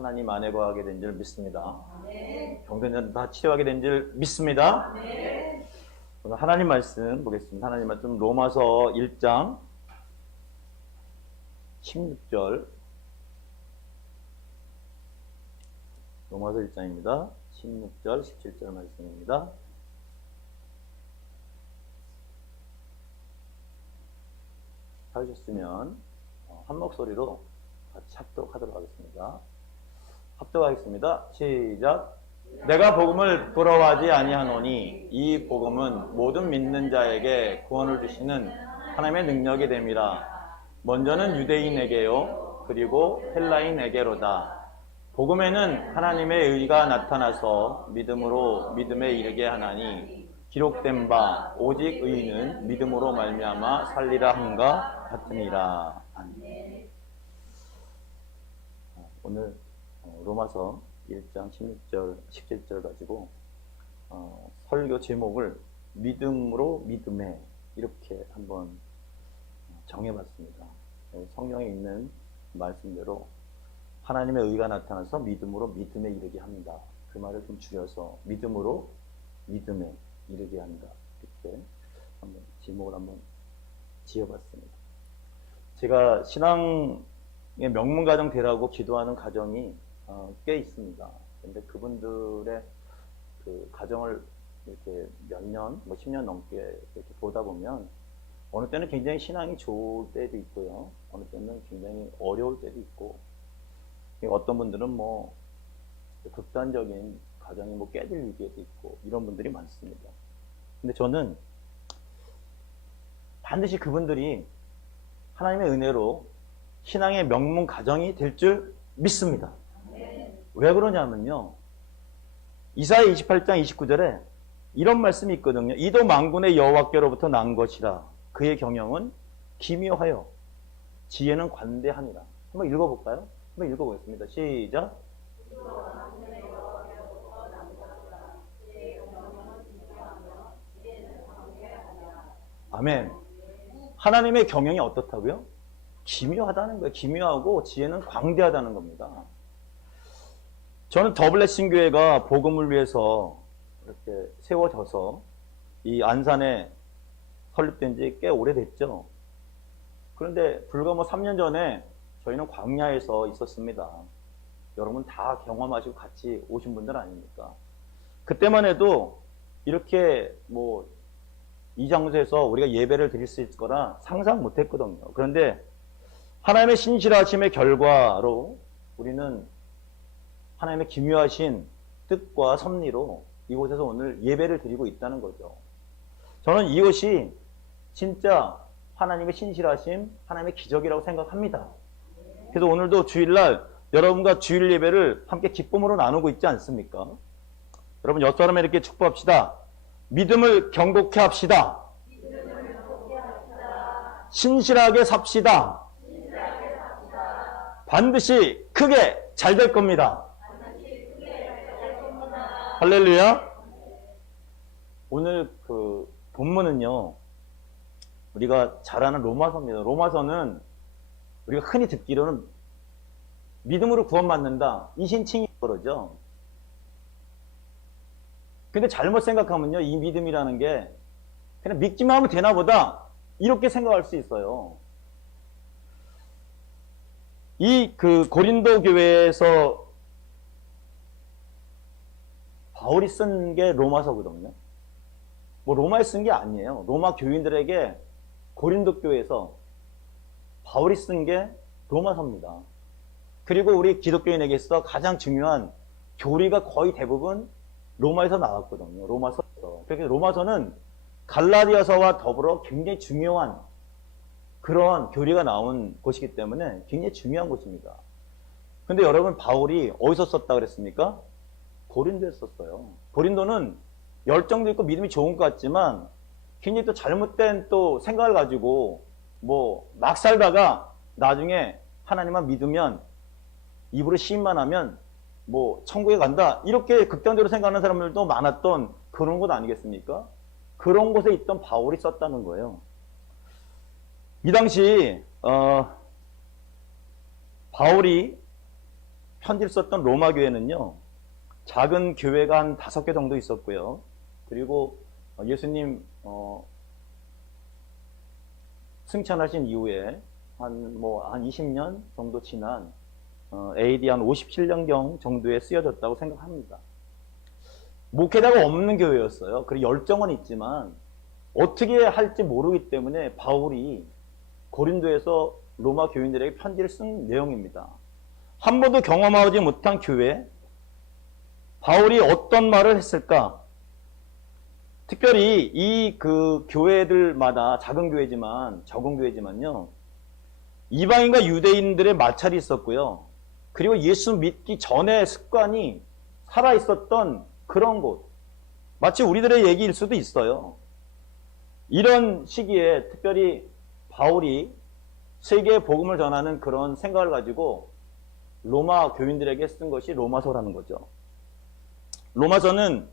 하나님 안에 거하게 된 줄 믿습니다. 병든 다 치료하게 된 줄 믿습니다. 오늘 하나님 말씀 보겠습니다. 하나님 말씀 로마서 1장 16절 로마서 1장입니다. 16절 17절 말씀입니다. 찾으셨으면 한 목소리로 같이 합독하도록 하겠습니다. 합독하겠습니다. 시작. 내가 복음을 부러워하지 아니하노니 이 복음은 모든 믿는 자에게 구원을 주시는 하나님의 능력이 됨이라. 먼저는 유대인에게요 그리고 헬라인에게로다. 복음에는 하나님의 의가 나타나서 믿음으로 믿음에 이르게 하나니 기록된 바 오직 의인은 믿음으로 말미암아 살리라 함과 같으니라. 아멘. 오늘 로마서 1장 16절 17절 가지고 설교 제목을 믿음으로 믿음에 이렇게 한번 정해봤습니다. 성경에 있는 말씀대로 하나님의 의가 나타나서 믿음으로 믿음에 이르게 합니다. 그 말을 좀 줄여서 믿음으로 믿음에 이르게 한다. 이렇게 한번 제목을 한번 지어봤습니다. 제가 신앙의 명문가정 되라고 기도하는 가정이 꽤 있습니다. 근데 그분들의 그 가정을 이렇게 몇 년, 10년 넘게 이렇게 보다 보면 어느 때는 굉장히 신앙이 좋을 때도 있고요. 어느 때는 굉장히 어려울 때도 있고, 어떤 분들은 극단적인 가정이 깨질 위기에도 있고, 이런 분들이 많습니다. 근데 저는 반드시 그분들이 하나님의 은혜로 신앙의 명문 가정이 될 줄 믿습니다. 왜 그러냐면요. 이사야 28장 29절에 이런 말씀이 있거든요. 이도 만군의 여호와께로부터 난 것이라. 그의 경영은 기묘하여 지혜는 관대하니라. 한번 읽어볼까요? 한번 읽어보겠습니다. 시작. 아멘. 하나님의 경영이 어떻다고요? 기묘하다는 거예요. 기묘하고 지혜는 광대하다는 겁니다. 저는 더블레싱 교회가 복음을 위해서 이렇게 세워져서 이 안산에 설립된 지 꽤 오래됐죠. 그런데 불과 3년 전에 저희는 광야에서 있었습니다. 여러분 다 경험하시고 같이 오신 분들 아닙니까? 그때만 해도 이렇게 이 장소에서 우리가 예배를 드릴 수 있을 거라 상상 못 했거든요. 그런데 하나님의 신실하심의 결과로 우리는 하나님의 기묘하신 뜻과 섭리로 이곳에서 오늘 예배를 드리고 있다는 거죠. 저는 이것이 진짜 하나님의 신실하심, 하나님의 기적이라고 생각합니다. 그래서 오늘도 주일날 여러분과 주일 예배를 함께 기쁨으로 나누고 있지 않습니까? 여러분 옆 사람에 이렇게 축복합시다. 믿음을 경고케 합시다. 신실하게 삽시다. 반드시 크게 잘 될 겁니다. 할렐루야. 오늘 그 본문은요, 우리가 잘 아는 로마서입니다. 로마서는 우리가 흔히 듣기로는 믿음으로 구원받는다, 이신칭이 그러죠. 근데 잘못 생각하면요, 이 믿음이라는 게 그냥 믿기만 하면 되나 보다 이렇게 생각할 수 있어요. 이 고린도 교회에서 바울이 쓴 게 로마서거든요. 로마에 쓴 게 아니에요. 로마 교인들에게 고린도 교회에서 바울이 쓴 게 로마서입니다. 그리고 우리 기독교인에게서 가장 중요한 교리가 거의 대부분 로마에서 나왔거든요. 로마서에서. 그래서 로마서는 갈라디아서와 더불어 굉장히 중요한 그런 교리가 나온 곳이기 때문에 굉장히 중요한 곳입니다. 근데 여러분 바울이 어디서 썼다 그랬습니까? 고린도에 썼어요. 고린도는 열정도 있고 믿음이 좋은 것 같지만 굉장히 또 잘못된 또 생각을 가지고 막 살다가 나중에 하나님만 믿으면 입으로 시인만 하면 천국에 간다 이렇게 극단적으로 생각하는 사람들도 많았던 그런 곳 아니겠습니까? 그런 곳에 있던 바울이 썼다는 거예요. 이 당시 바울이 편지를 썼던 로마 교회는요, 작은 교회가 한 5개 정도 있었고요. 그리고 예수님 승천하신 이후에 한 20년 정도 지난 AD 한 57년경 정도에 쓰여졌다고 생각합니다. 목회자가 없는 교회였어요. 그리고 열정은 있지만 어떻게 할지 모르기 때문에 바울이 고린도에서 로마 교인들에게 편지를 쓴 내용입니다. 한 번도 경험하지 못한 교회, 바울이 어떤 말을 했을까? 특별히 이 교회들마다 작은 교회지만, 적은 교회지만요, 이방인과 유대인들의 마찰이 있었고요. 그리고 예수 믿기 전의 습관이 살아있었던 그런 곳. 마치 우리들의 얘기일 수도 있어요. 이런 시기에 특별히 바울이 세계에 복음을 전하는 그런 생각을 가지고 로마 교인들에게 쓴 것이 로마서라는 거죠. 로마서는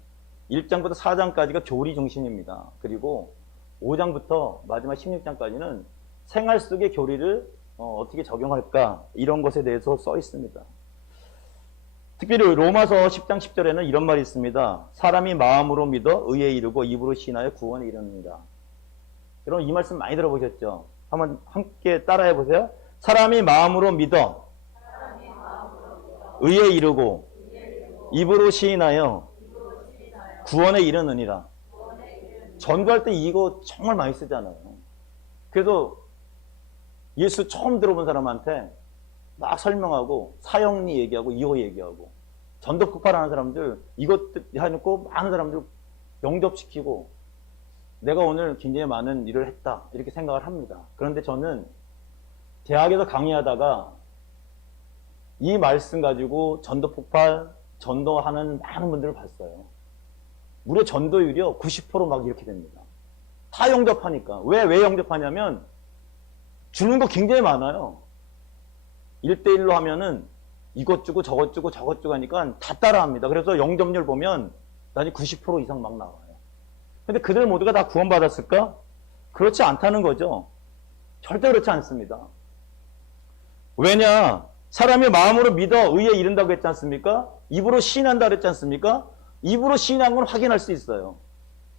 1장부터 4장까지가 교리 중심입니다. 그리고 5장부터 마지막 16장까지는 생활 속의 교리를 어떻게 적용할까 이런 것에 대해서 써 있습니다. 특별히 로마서 10장 10절에는 이런 말이 있습니다. 사람이 마음으로 믿어 의에 이르고 입으로 신하여 구원에 이르느니라. 여러분 이 말씀 많이 들어보셨죠? 한번 함께 따라해 보세요. 사람이 마음으로 믿어 의에 이르고 입으로 시인하여 구원에 이르느니라. 전도할 때 이거 정말 많이 쓰잖아요. 그래서 예수 처음 들어본 사람한테 막 설명하고 사형리 얘기하고 이호 얘기하고 전도 폭발하는 사람들 이것 해놓고 많은 사람들 영접시키고 내가 오늘 굉장히 많은 일을 했다 이렇게 생각을 합니다. 그런데 저는 대학에서 강의하다가 이 말씀 가지고 전도 폭발, 전도하는 많은 분들을 봤어요. 무려 전도율이요 90% 이렇게 됩니다. 다 영접하니까. 왜 영접하냐면 주는 거 굉장히 많아요. 1대1로 하면은 이것 주고 저것 주고 저것 주고 하니까 다 따라합니다. 그래서 영접률 보면 나중에 90% 이상 나와요. 근데 그들 모두가 다 구원받았을까? 그렇지 않다는 거죠. 절대 그렇지 않습니다. 왜냐? 사람이 마음으로 믿어 의에 이른다고 했지 않습니까? 입으로 시인한다 그랬지 않습니까? 입으로 시인한 건 확인할 수 있어요.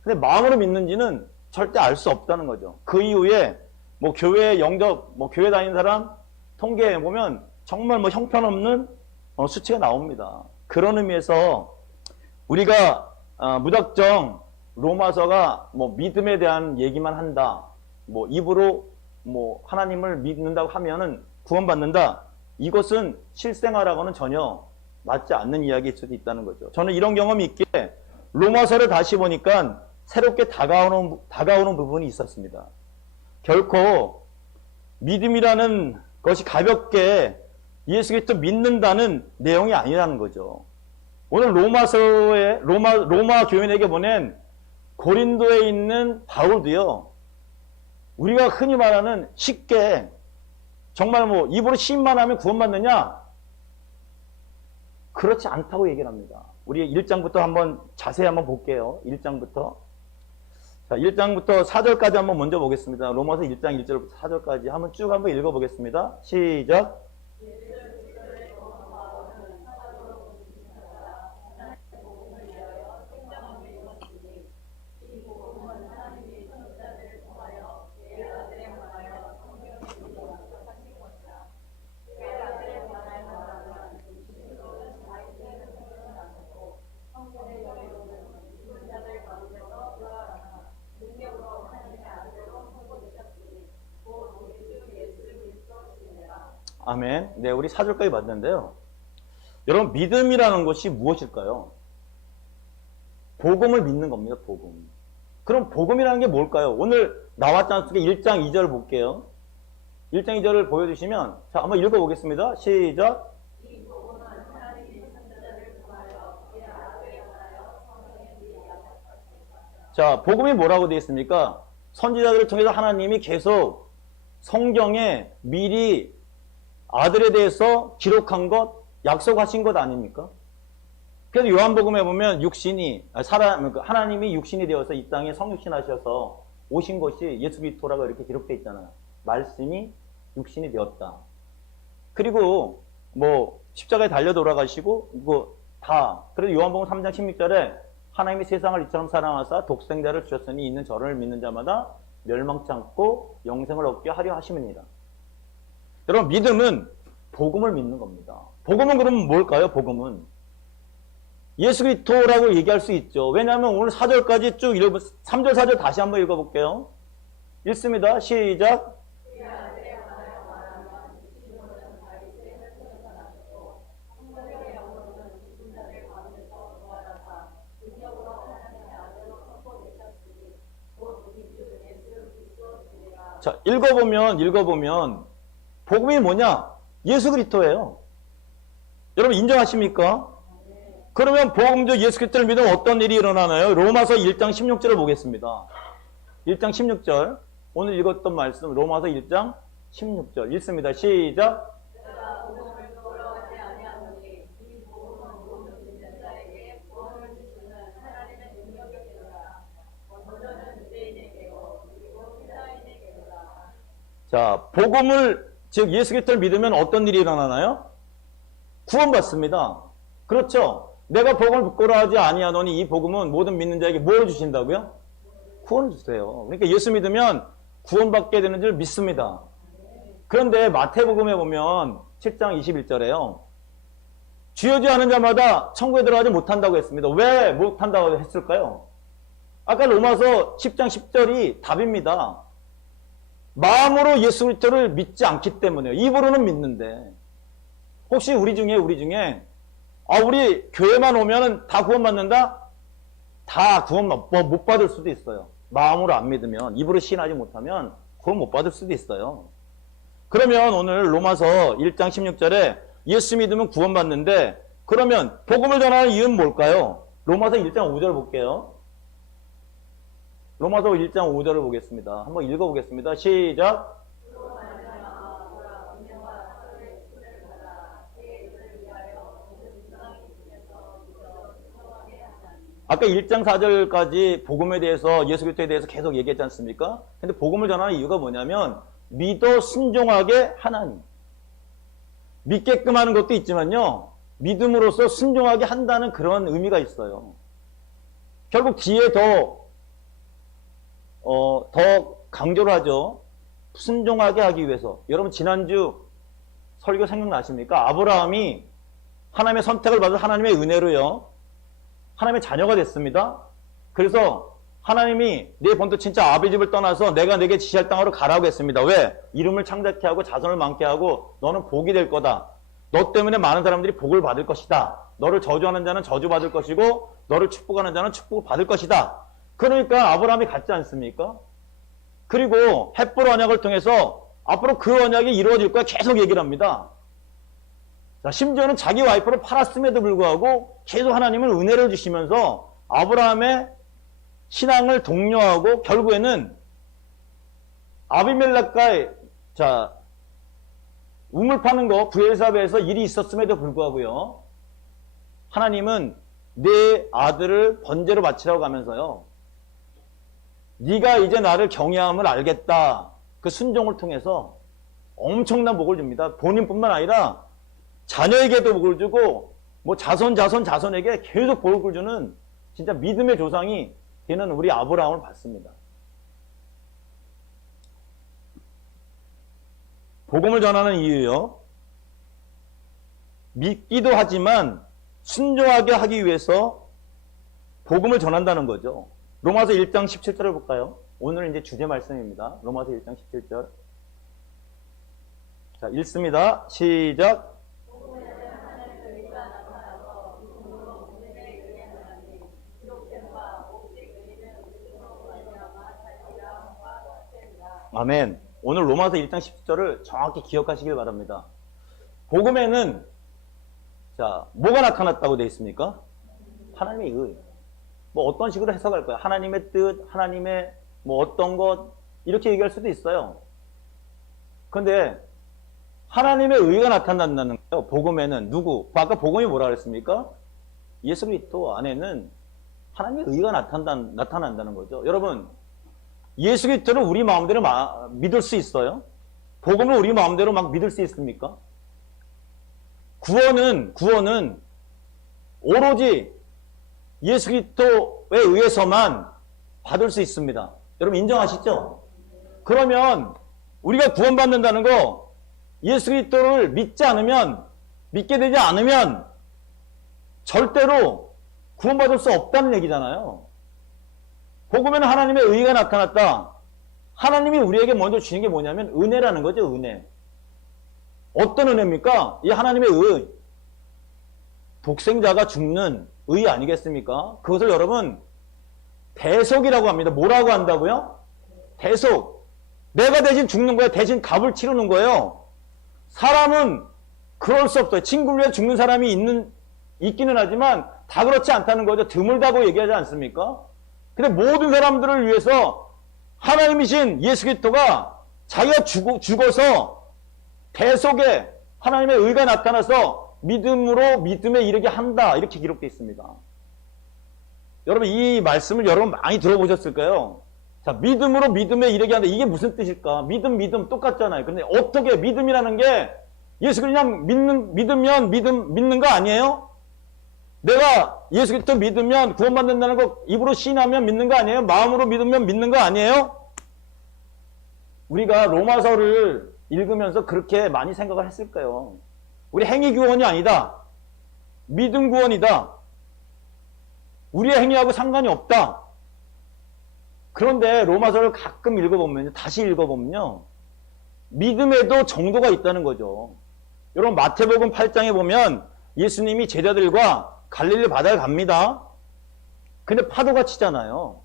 근데 마음으로 믿는지는 절대 알 수 없다는 거죠. 그 이후에 교회 영접, 교회 다니는 사람 통계에 보면 정말 형편없는 수치가 나옵니다. 그런 의미에서 우리가 무작정 로마서가 믿음에 대한 얘기만 한다. 입으로 하나님을 믿는다고 하면은 구원받는다. 이것은 실생활하고는 전혀 맞지 않는 이야기일 수도 있다는 거죠. 저는 이런 경험이 있기에 로마서를 다시 보니까 새롭게 다가오는 부분이 있었습니다. 결코 믿음이라는 것이 가볍게 예수 그리스도 믿는다는 내용이 아니라는 거죠. 오늘 로마서에 로마 교인에게 보낸 고린도에 있는 바울도요. 우리가 흔히 말하는 쉽게 정말 입으로 시인만 하면 구원받느냐? 그렇지 않다고 얘기를 합니다. 우리 1장부터 한번 자세히 한번 볼게요. 1장부터. 자, 1장부터 4절까지 한번 먼저 보겠습니다. 로마서 1장 1절부터 4절까지 한번 쭉 한번 읽어보겠습니다. 시작. 아멘. 네, 우리 4절까지 봤는데요. 여러분, 믿음이라는 것이 무엇일까요? 복음을 믿는 겁니다, 복음. 그럼 복음이라는 게 뭘까요? 오늘 나왔지 않습니까? 1장 2절 볼게요. 1장 2절을 보여주시면, 자, 한번 읽어보겠습니다. 시작. 자, 복음이 뭐라고 되어 있습니까? 선지자들을 통해서 하나님이 계속 성경에 미리 아들에 대해서 기록한 것, 약속하신 것 아닙니까? 그래서 요한복음에 보면 하나님이 육신이 되어서 이 땅에 성육신하셔서 오신 것이 예수 그리스도라고 이렇게 기록되어 있잖아요. 말씀이 육신이 되었다. 그리고 뭐 십자가에 달려 돌아가시고 뭐 다. 그래서 요한복음 3장 16절에 하나님이 세상을 이처럼 사랑하사 독생자를 주셨으니 있는 저를 믿는 자마다 멸망치 않고 영생을 얻게 하려 하심이니라. 여러분, 믿음은 복음을 믿는 겁니다. 복음은 그러면 뭘까요? 복음은 예수 그리스도라고 얘기할 수 있죠. 왜냐하면 오늘 4절까지 쭉 3절 4절 다시 한번 읽어볼게요. 읽습니다. 시작. 자, 읽어보면 복음이 뭐냐? 예수 그리스도예요. 여러분 인정하십니까? 그러면 복음적 예수 그리스도를 믿으면 어떤 일이 일어나나요? 로마서 1장 16절을 보겠습니다. 1장 16절. 오늘 읽었던 말씀 로마서 1장 16절 읽습니다. 시작. 자, 복음을 즉 예수 그리스도를 믿으면 어떤 일이 일어나나요? 구원받습니다. 그렇죠? 내가 복음을 부끄러워 하지 아니하노니 이 복음은 모든 믿는 자에게 뭘 주신다고요? 구원을 주세요. 그러니까 예수 믿으면 구원받게 되는 줄 믿습니다. 그런데 마태복음에 보면 7장 21절에요. 주여 주여 하는 자마다 천국에 들어가지 못한다고 했습니다. 왜 못한다고 했을까요? 아까 로마서 10장 10절이 답입니다. 마음으로 예수 그리스도를 믿지 않기 때문에요. 입으로는 믿는데. 혹시 우리 중에 우리 교회만 오면은 다 구원받는다? 다 구원 못 받을 수도 있어요. 마음으로 안 믿으면, 입으로 신하지 못하면 구원 못 받을 수도 있어요. 그러면 오늘 로마서 1장 16절에 예수 믿으면 구원받는데, 그러면 복음을 전하는 이유는 뭘까요? 로마서 1장 5절 볼게요. 로마서 1장 5절을 보겠습니다. 한번 읽어보겠습니다. 시작. 아까 1장 4절까지 복음에 대해서 예수 그리스도에 대해서 계속 얘기했지 않습니까? 근데 복음을 전하는 이유가 뭐냐면 믿어 순종하게 하나님. 믿게끔 하는 것도 있지만요. 믿음으로써 순종하게 한다는 그런 의미가 있어요. 결국 뒤에 더 강조를 하죠. 순종하게 하기 위해서. 여러분 지난주 설교 생각나십니까? 아브라함이 하나님의 선택을 받은 하나님의 은혜로요. 하나님의 자녀가 됐습니다. 그래서 하나님이 내 본토 친자 아비 집을 떠나서 내가 내게 지시할 땅으로 가라고 했습니다. 왜? 이름을 창작케 하고 자손을 많게 하고 너는 복이 될 거다. 너 때문에 많은 사람들이 복을 받을 것이다. 너를 저주하는 자는 저주받을 것이고 너를 축복하는 자는 축복을 받을 것이다. 그러니까 아브라함이 갔지 않습니까? 그리고 헷불 언약을 통해서 앞으로 그 언약이 이루어질 거야 계속 얘기를 합니다. 자, 심지어는 자기 와이프를 팔았음에도 불구하고 계속 하나님은 은혜를 주시면서 아브라함의 신앙을 독려하고 결국에는 아비멜렉과 우물 파는 거 브엘사베에서 일이 있었음에도 불구하고요. 하나님은 내 아들을 번제로 바치라고 하면서요. 네가 이제 나를 경외함을 알겠다. 그 순종을 통해서 엄청난 복을 줍니다. 본인뿐만 아니라 자녀에게도 복을 주고 뭐 자손에게 계속 복을 주는 진짜 믿음의 조상이 되는 우리 아브라함을 봤습니다. 복음을 전하는 이유요. 믿기도 하지만 순종하게 하기 위해서 복음을 전한다는 거죠. 로마서 1장 17절을 볼까요? 오늘 이제 주제 말씀입니다. 로마서 1장 17절. 자, 읽습니다. 시작. 아멘. 오늘 로마서 1장 17절을 정확히 기억하시길 바랍니다. 복음에는 뭐가 나타났다고 되어 있습니까? 하나님의 의. 뭐 어떤 식으로 해석할까요? 하나님의 뜻, 하나님의 뭐 어떤 것 이렇게 얘기할 수도 있어요. 그런데 하나님의 의가 나타난다는 거예요. 복음에는 누구? 아까 복음이 뭐라 그랬습니까? 예수 그리스도 안에는 하나님의 의가 나타난다는 거죠. 여러분, 예수 그리스도를 우리 마음대로 믿을 수 있어요? 복음을 우리 마음대로 막 믿을 수 있습니까? 구원은 오로지 예수 그리스도에 의해서만 받을 수 있습니다. 여러분 인정하시죠? 그러면 우리가 구원받는다는 거 예수 그리스도를 믿게 되지 않으면 절대로 구원받을 수 없다는 얘기잖아요. 복음에는 하나님의 의가 나타났다. 하나님이 우리에게 먼저 주신 게 뭐냐면 은혜라는 거죠. 은혜. 어떤 은혜입니까? 이 하나님의 의. 독생자가 죽는 의 아니겠습니까? 그것을 여러분 대속이라고 합니다. 뭐라고 한다고요? 대속. 내가 대신 죽는 거예요. 대신 값을 치르는 거예요. 사람은 그럴 수 없어요. 친구를 위해 죽는 사람이 있기는 하지만 다 그렇지 않다는 거죠. 드물다고 얘기하지 않습니까? 근데 모든 사람들을 위해서 하나님이신 예수 그리스도가 자기가 죽어서 대속에 하나님의 의가 나타나서 믿음으로 믿음에 이르게 한다. 이렇게 기록되어 있습니다. 여러분 이 말씀을 여러분 많이 들어보셨을 거예요. 자, 믿음으로 믿음에 이르게 한다. 이게 무슨 뜻일까? 믿음 똑같잖아요. 근데 어떻게 믿음이라는 게 예수 그냥 믿으면 믿는 거 아니에요? 내가 예수 그리스도 믿으면 구원받는다는 거 입으로 시인하면 믿는 거 아니에요? 마음으로 믿으면 믿는 거 아니에요? 우리가 로마서를 읽으면서 그렇게 많이 생각을 했을까요? 우리 행위 구원이 아니다. 믿음 구원이다. 우리의 행위하고 상관이 없다. 그런데 로마서를 가끔 읽어보면요. 다시 읽어보면요. 믿음에도 정도가 있다는 거죠. 여러분 마태복음 8장에 보면 예수님이 제자들과 갈릴리 바다에 갑니다. 근데 파도가 치잖아요.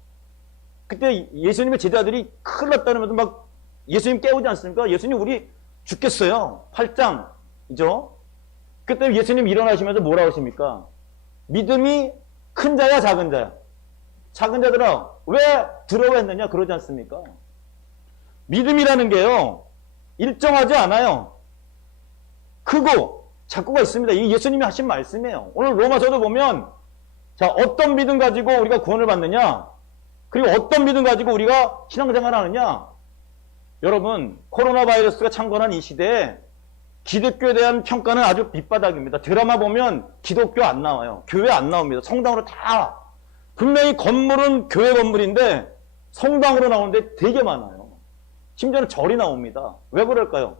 그때 예수님의 제자들이 큰일 났다면서 막 예수님 깨우지 않습니까? 예수님 우리 죽겠어요. 8장이죠. 그때 예수님 일어나시면서 뭐라고 하십니까? 믿음이 큰 자야 작은 자야? 작은 자들아 왜 두려워했느냐 그러지 않습니까? 믿음이라는 게요. 일정하지 않아요. 크고 작고가 있습니다. 이게 예수님이 하신 말씀이에요. 오늘 로마서도 보면 자 어떤 믿음 가지고 우리가 구원을 받느냐 그리고 어떤 믿음 가지고 우리가 신앙생활을 하느냐 여러분 코로나 바이러스가 창궐한 이 시대에 기독교에 대한 평가는 아주 밑바닥입니다. 드라마 보면 기독교 안 나와요. 교회 안 나옵니다. 성당으로 다 분명히 건물은 교회 건물인데 성당으로 나오는데 되게 많아요. 심지어는 절이 나옵니다. 왜 그럴까요?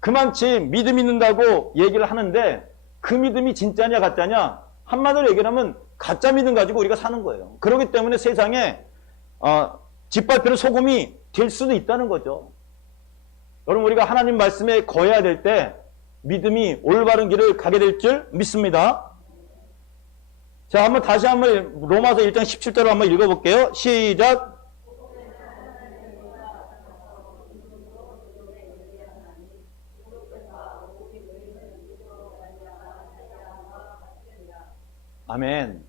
그만치 믿음 있는다고 얘기를 하는데 그 믿음이 진짜냐 가짜냐 한마디로 얘기하면 가짜 믿음 가지고 우리가 사는 거예요. 그렇기 때문에 세상에 짓밟히는 소금이 될 수도 있다는 거죠. 여러분 우리가 하나님 말씀에 거해야 될 때 믿음이 올바른 길을 가게 될 줄 믿습니다. 자, 다시 한번 로마서 1장 17절로 한번 읽어볼게요. 시작. 아멘.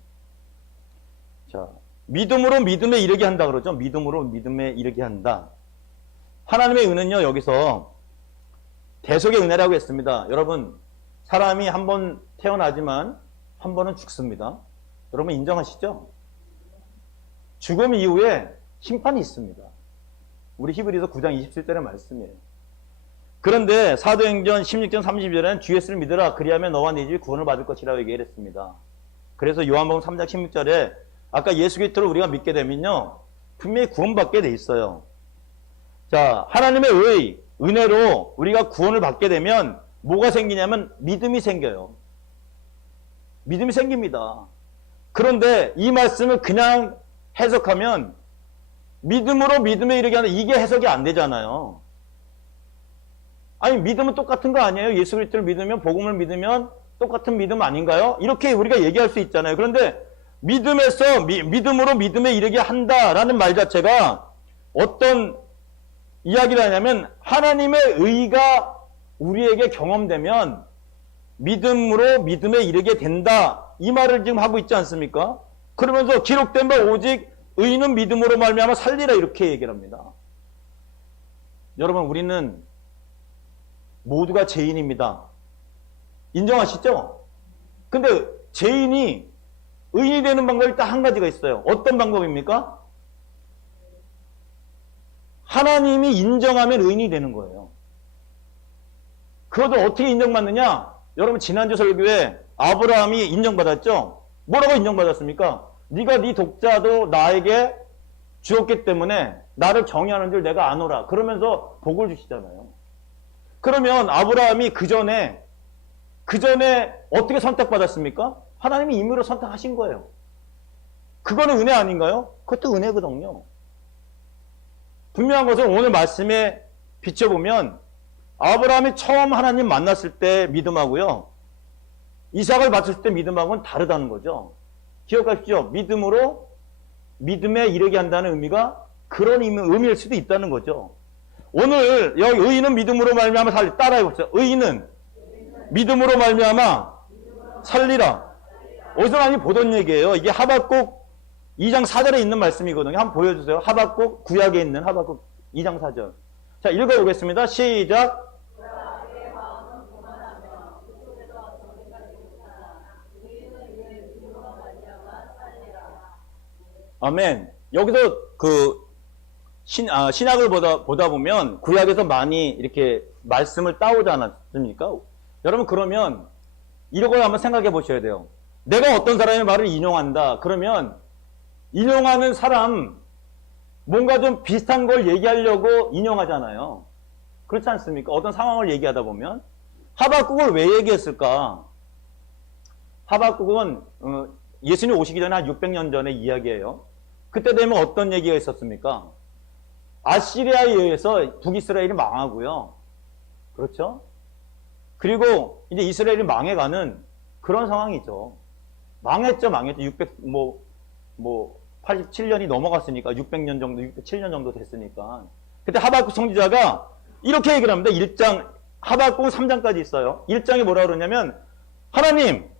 자, 믿음으로 믿음에 이르게 한다 그러죠. 믿음으로 믿음에 이르게 한다. 하나님의 은혜는요, 여기서 대속의 은혜라고 했습니다. 여러분, 사람이 한 번 태어나지만 한 번은 죽습니다. 여러분 인정하시죠? 죽음 이후에 심판이 있습니다. 우리 히브리서 9장 27절의 말씀이에요. 그런데 사도행전 16장 32절에는 주 예수를 믿으라 그리하면 너와 네 집이 구원을 받을 것이라고 얘기했습니다. 그래서 요한복음 3장 16절에 아까 예수 그리스도를 우리가 믿게 되면요 분명히 구원받게 돼 있어요. 자, 하나님의 은혜로 우리가 구원을 받게 되면 뭐가 생기냐면 믿음이 생겨요. 믿음이 생깁니다. 그런데 이 말씀을 그냥 해석하면 믿음으로 믿음에 이르게 하는 이게 해석이 안 되잖아요. 아니 믿음은 똑같은 거 아니에요? 예수 그리스도를 믿으면 복음을 믿으면 똑같은 믿음 아닌가요? 이렇게 우리가 얘기할 수 있잖아요. 그런데 믿음으로 믿음에 이르게 한다라는 말 자체가 어떤 이야기를 하냐면 하나님의 의가 우리에게 경험되면 믿음으로 믿음에 이르게 된다. 이 말을 지금 하고 있지 않습니까? 그러면서 기록된 바 오직 의인은 믿음으로 말미암아 살리라 이렇게 얘기를 합니다. 여러분 우리는 모두가 죄인입니다. 인정하시죠? 근데 죄인이 의인이 되는 방법이 딱 한 가지가 있어요. 어떤 방법입니까? 하나님이 인정하면 의인이 되는 거예요. 그것을 어떻게 인정받느냐? 여러분 지난주 설교에 아브라함이 인정받았죠? 뭐라고 인정받았습니까? 네가 네 독자도 나에게 주었기 때문에 나를 정의하는 줄 내가 아노라. 그러면서 복을 주시잖아요. 그러면 아브라함이 그 전에 어떻게 선택받았습니까? 하나님이 임의로 선택하신 거예요. 그거는 은혜 아닌가요? 그것도 은혜거든요. 분명한 것은 오늘 말씀에 비춰보면 아브라함이 처음 하나님 만났을 때 믿음하고요. 이삭을 바쳤을 때 믿음하고는 다르다는 거죠. 기억하십시오. 믿음에 이르게 한다는 의미가 그런 의미일 수도 있다는 거죠. 오늘 여기 의인은 믿음으로 말미암아 살리 따라해 봅시다. 의인은 믿음으로 말미암아 살리라. 어디서 많이 보던 얘기예요. 이게 하박국 2장 4절에 있는 말씀이거든요. 한번 보여주세요. 하박국 구약에 있는 하박국 2장 4절. 자, 읽어보겠습니다. 시작. 아멘. 여기서 신약을 보다 보면 구약에서 많이 이렇게 말씀을 따오지 않았습니까? 여러분, 그러면 이런 걸 한번 생각해 보셔야 돼요. 내가 어떤 사람의 말을 인용한다. 그러면 인용하는 사람 뭔가 좀 비슷한 걸 얘기하려고 인용하잖아요. 그렇지 않습니까? 어떤 상황을 얘기하다 보면 하박국을 왜 얘기했을까? 하박국은 예수님 오시기 전에 한 600년 전의 이야기예요. 그때 되면 어떤 얘기가 있었습니까? 아시리아에 의해서 북이스라엘이 망하고요. 그렇죠? 그리고 이제 이스라엘이 망해가는 그런 상황이죠. 망했죠. 87년이 넘어갔으니까 600년 정도, 607년 정도 됐으니까. 그때 하박국 선지자가 이렇게 얘기를 합니다. 1장, 하박국 3장까지 있어요. 1장에 뭐라 그러냐면, 하나님,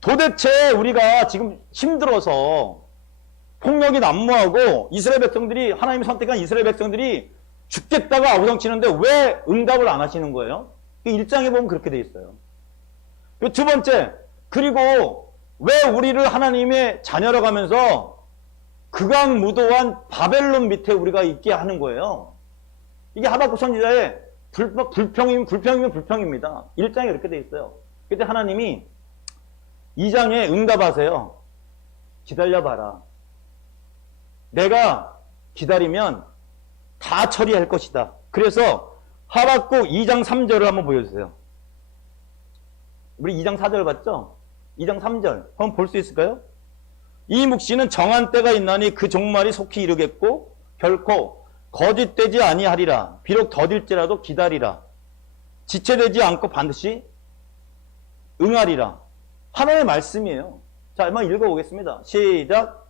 도대체 우리가 지금 힘들어서 폭력이 난무하고 이스라엘 백성들이, 하나님이 선택한 이스라엘 백성들이 죽겠다가 아우성치는데 왜 응답을 안 하시는 거예요? 1장에 보면 그렇게 돼 있어요. 두 번째, 그리고 왜 우리를 하나님의 자녀로 가면서 극악무도한 바벨론 밑에 우리가 있게 하는 거예요? 이게 하박국 선지자의 불평이면 불평입니다. 1장에 이렇게 돼 있어요. 그때 하나님이 2장에 응답하세요. 기다려봐라. 내가 기다리면 다 처리할 것이다. 그래서 하박국 2장 3절을 한번 보여주세요. 우리 2장 4절 봤죠? 2장 3절 한번 볼 수 있을까요? 이 묵시는 정한 때가 있나니 그 종말이 속히 이르겠고 결코 거짓되지 아니하리라. 비록 더딜지라도 기다리라. 지체되지 않고 반드시 응하리라. 하나님의 말씀이에요. 자, 한번 읽어보겠습니다. 시작.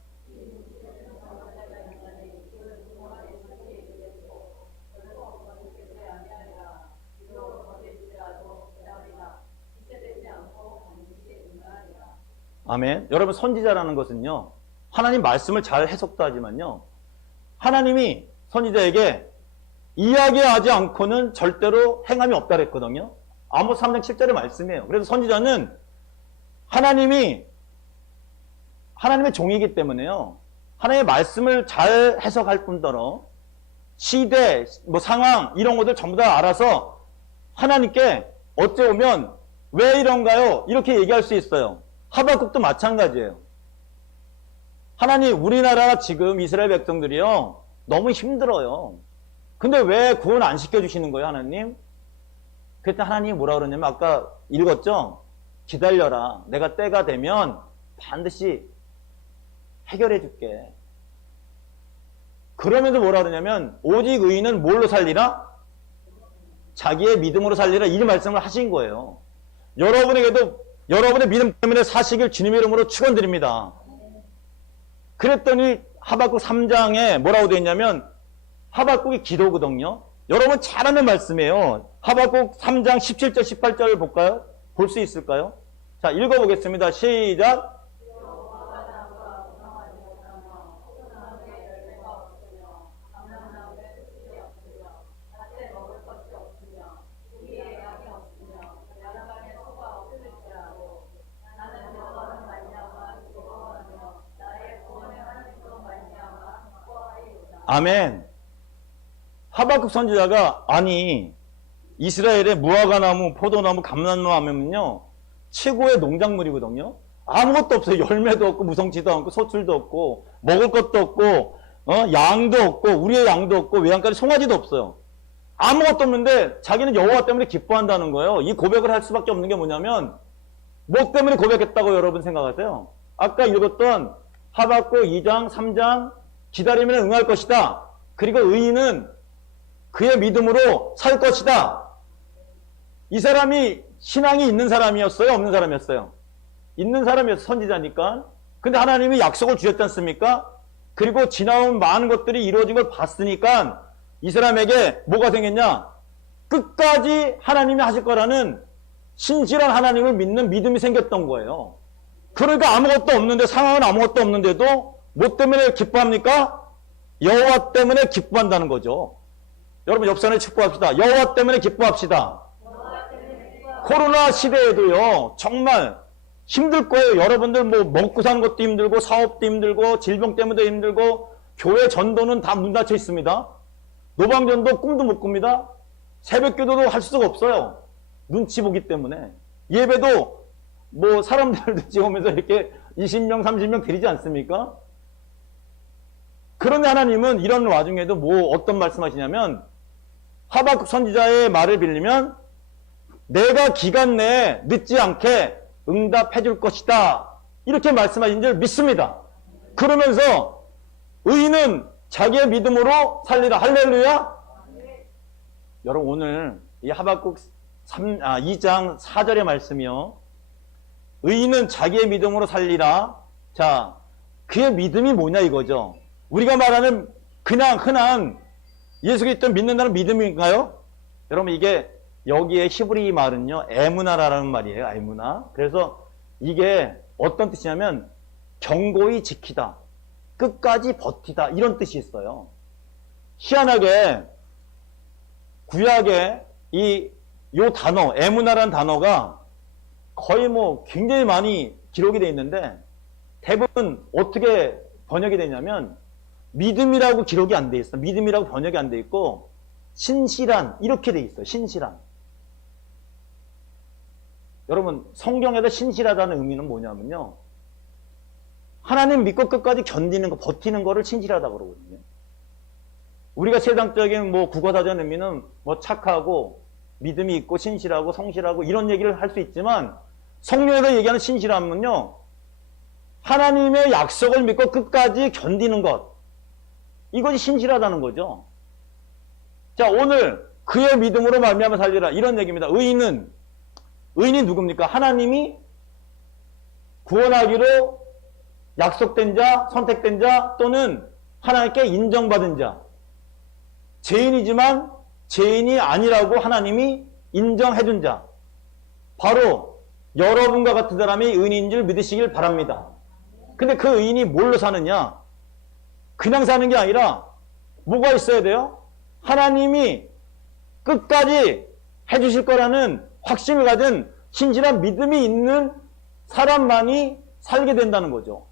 아멘. 여러분, 선지자라는 것은요, 하나님 말씀을 잘 해석도 하지만요, 하나님이 선지자에게 이야기하지 않고는 절대로 행함이 없다 그랬거든요. 아모스 3장 7절의 말씀이에요. 그래서 선지자는 하나님의 종이기 때문에요, 하나님의 말씀을 잘 해석할 뿐더러 시대, 상황 이런 것들 전부 다 알아서 하나님께 어찌 보면 왜 이런가요? 이렇게 얘기할 수 있어요. 하박국도 마찬가지예요. 하나님, 우리나라 지금 이스라엘 백성들이요, 너무 힘들어요. 근데 왜 구원 안 시켜주시는 거예요, 하나님? 그때 하나님이 뭐라 그러냐면, 아까 읽었죠? 기다려라. 내가 때가 되면 반드시 해결해 줄게. 그러면서 뭐라 그러냐면, 오직 의인은 뭘로 살리라? 자기의 믿음으로 살리라. 이 말씀을 하신 거예요. 여러분에게도 여러분의 믿음 때문에 사시길 주님의 이름으로 축원드립니다. 그랬더니 하박국 3장에 뭐라고 되어 있냐면 하박국이 기도거든요. 여러분 잘 아는 말씀이에요. 하박국 3장 17절 18절을 볼까요? 볼 수 있을까요? 자, 읽어보겠습니다. 시작. 아멘. 하박국 선지자가 아니 이스라엘의 무화과나무, 포도나무, 감람나무 하면요 최고의 농작물이거든요. 아무것도 없어요. 열매도 없고 무성치도 않고 소출도 없고 먹을 것도 없고 양도 없고 우리의 양도 없고 외양간에 송아지도 없어요. 아무것도 없는데 자기는 여호와 때문에 기뻐한다는 거예요. 이 고백을 할 수밖에 없는 게 뭐냐면 뭐 때문에 고백했다고 여러분 생각하세요? 아까 읽었던 하박국 2장 3장 기다리면 응할 것이다. 그리고 의인은 그의 믿음으로 살 것이다. 이 사람이 신앙이 있는 사람이었어요? 없는 사람이었어요? 있는 사람이었어요. 선지자니까. 근데 하나님이 약속을 주셨지 않습니까? 그리고 지나온 많은 것들이 이루어진 걸 봤으니까 이 사람에게 뭐가 생겼냐? 끝까지 하나님이 하실 거라는 신실한 하나님을 믿는 믿음이 생겼던 거예요. 그러니까 아무것도 없는데, 상황은 아무것도 없는데도 뭐 때문에 기뻐합니까? 여호와 때문에 기뻐한다는 거죠. 여러분 옆 사람에 축복합시다. 여호와 때문에 기뻐합시다. 코로나 시대에도요 정말 힘들 거예요. 여러분들 뭐 먹고 사는 것도 힘들고 사업도 힘들고 질병 때문에도 힘들고 교회 전도는 다 문 닫혀 있습니다. 노방전도 꿈도 못 꿉니다. 새벽기도도 할 수가 없어요. 눈치 보기 때문에. 예배도 뭐 사람들도 지오면서 이렇게 20명 30명 드리지 않습니까? 그런데 하나님은 이런 와중에도 뭐 어떤 말씀하시냐면 하박국 선지자의 말을 빌리면 내가 기간 내에 늦지 않게 응답해 줄 것이다. 이렇게 말씀하신 줄 믿습니다. 그러면서 의인은 자기의 믿음으로 살리라. 할렐루야. 여러분 오늘 이 하박국 2장 4절의 말씀이요. 의인은 자기의 믿음으로 살리라. 자, 그의 믿음이 뭐냐 이거죠. 우리가 말하는 그냥 흔한 예수 그리스도 믿는다는 믿음인가요? 여러분 이게 여기에 히브리 말은요 에무나라는 말이에요. 에무나. 그래서 이게 어떤 뜻이냐면 견고히 지키다, 끝까지 버티다 이런 뜻이 있어요. 희한하게 구약에 요 단어 에무나라는 단어가 거의 뭐 굉장히 많이 기록이 되어 있는데 대부분 어떻게 번역이 되냐면 믿음이라고 기록이 안 돼 있어. 믿음이라고 번역이 안 돼 있고 신실한 이렇게 돼 있어요. 신실한. 여러분 성경에서 신실하다는 의미는 뭐냐면요 하나님 믿고 끝까지 견디는 거 버티는 거를 신실하다고 그러거든요. 우리가 세상적인 뭐 국어사전 의미는 뭐 착하고 믿음이 있고 신실하고 성실하고 이런 얘기를 할 수 있지만 성경에서 얘기하는 신실함은요 하나님의 약속을 믿고 끝까지 견디는 것 이것이 신실하다는 거죠. 자 오늘 그의 믿음으로 말미암아 살리라 이런 얘기입니다. 의인이 누굽니까? 하나님이 구원하기로 약속된 자, 선택된 자 또는 하나님께 인정받은 자. 죄인이지만 죄인이 아니라고 하나님이 인정해준 자. 바로 여러분과 같은 사람이 의인인 줄 믿으시길 바랍니다. 근데 그 의인이 뭘로 사느냐? 그냥 사는 게 아니라 뭐가 있어야 돼요? 하나님이 끝까지 해주실 거라는 확신을 가진 신실한 믿음이 있는 사람만이 살게 된다는 거죠.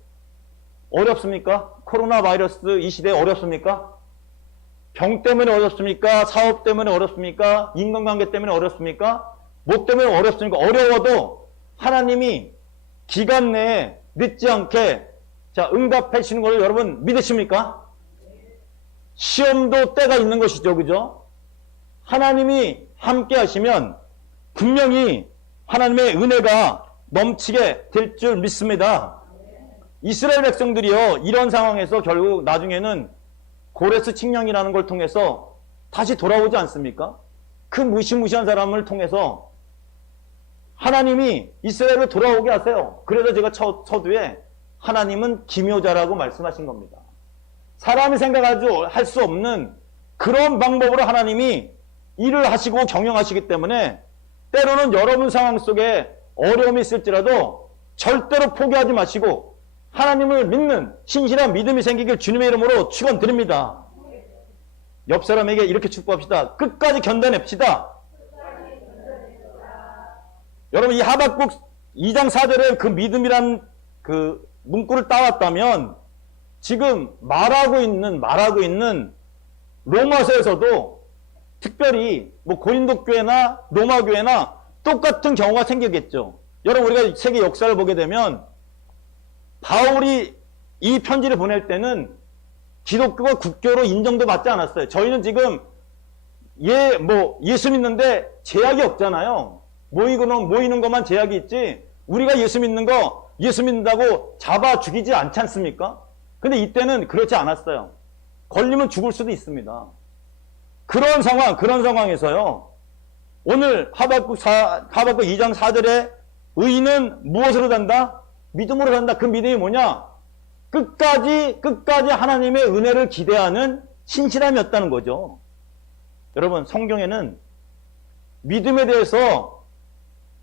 어렵습니까? 코로나 바이러스 이 시대에 어렵습니까? 병 때문에 어렵습니까? 사업 때문에 어렵습니까? 인간관계 때문에 어렵습니까? 뭐 때문에 어렵습니까? 어려워도 하나님이 기간 내에 늦지 않게 응답해 주시는 걸 여러분 믿으십니까? 시험도 때가 있는 것이죠. 그죠? 하나님이 함께 하시면 분명히 하나님의 은혜가 넘치게 될 줄 믿습니다. 이스라엘 백성들이요 이런 상황에서 결국 나중에는 고레스 칙령이라는 걸 통해서 다시 돌아오지 않습니까? 그 무시무시한 사람을 통해서 하나님이 이스라엘을 돌아오게 하세요. 그래서 제가 서두에 하나님은 기묘자라고 말씀하신 겁니다. 사람이 생각하지 할 수 없는 그런 방법으로 하나님이 일을 하시고 경영하시기 때문에 때로는 여러분 상황 속에 어려움이 있을지라도 절대로 포기하지 마시고 하나님을 믿는 신실한 믿음이 생기길 주님의 이름으로 축원드립니다. 옆 사람에게 이렇게 축복합시다. 끝까지 견뎌냅시다. 여러분 이 하박국 2장 4절에 그 믿음이란 그 문구를 따왔다면 지금 말하고 있는 로마서에서도 특별히 뭐 고린도 교회나 로마 교회나 똑같은 경우가 생기겠죠. 여러분, 우리가 세계 역사를 보게 되면 바울이 이 편지를 보낼 때는 기독교가 국교로 인정도 받지 않았어요. 저희는 지금 예수 믿는데 제약이 없잖아요. 모이는 것만 제약이 있지, 우리가 예수 믿는다고 잡아 죽이지 않지 않습니까? 근데 이때는 그렇지 않았어요. 걸리면 죽을 수도 있습니다. 그런 상황에서요, 오늘 하박국 2장 4절에 의인은 무엇으로 산다? 믿음으로 산다. 그 믿음이 뭐냐? 끝까지 하나님의 은혜를 기대하는 신실함이었다는 거죠. 여러분, 성경에는 믿음에 대해서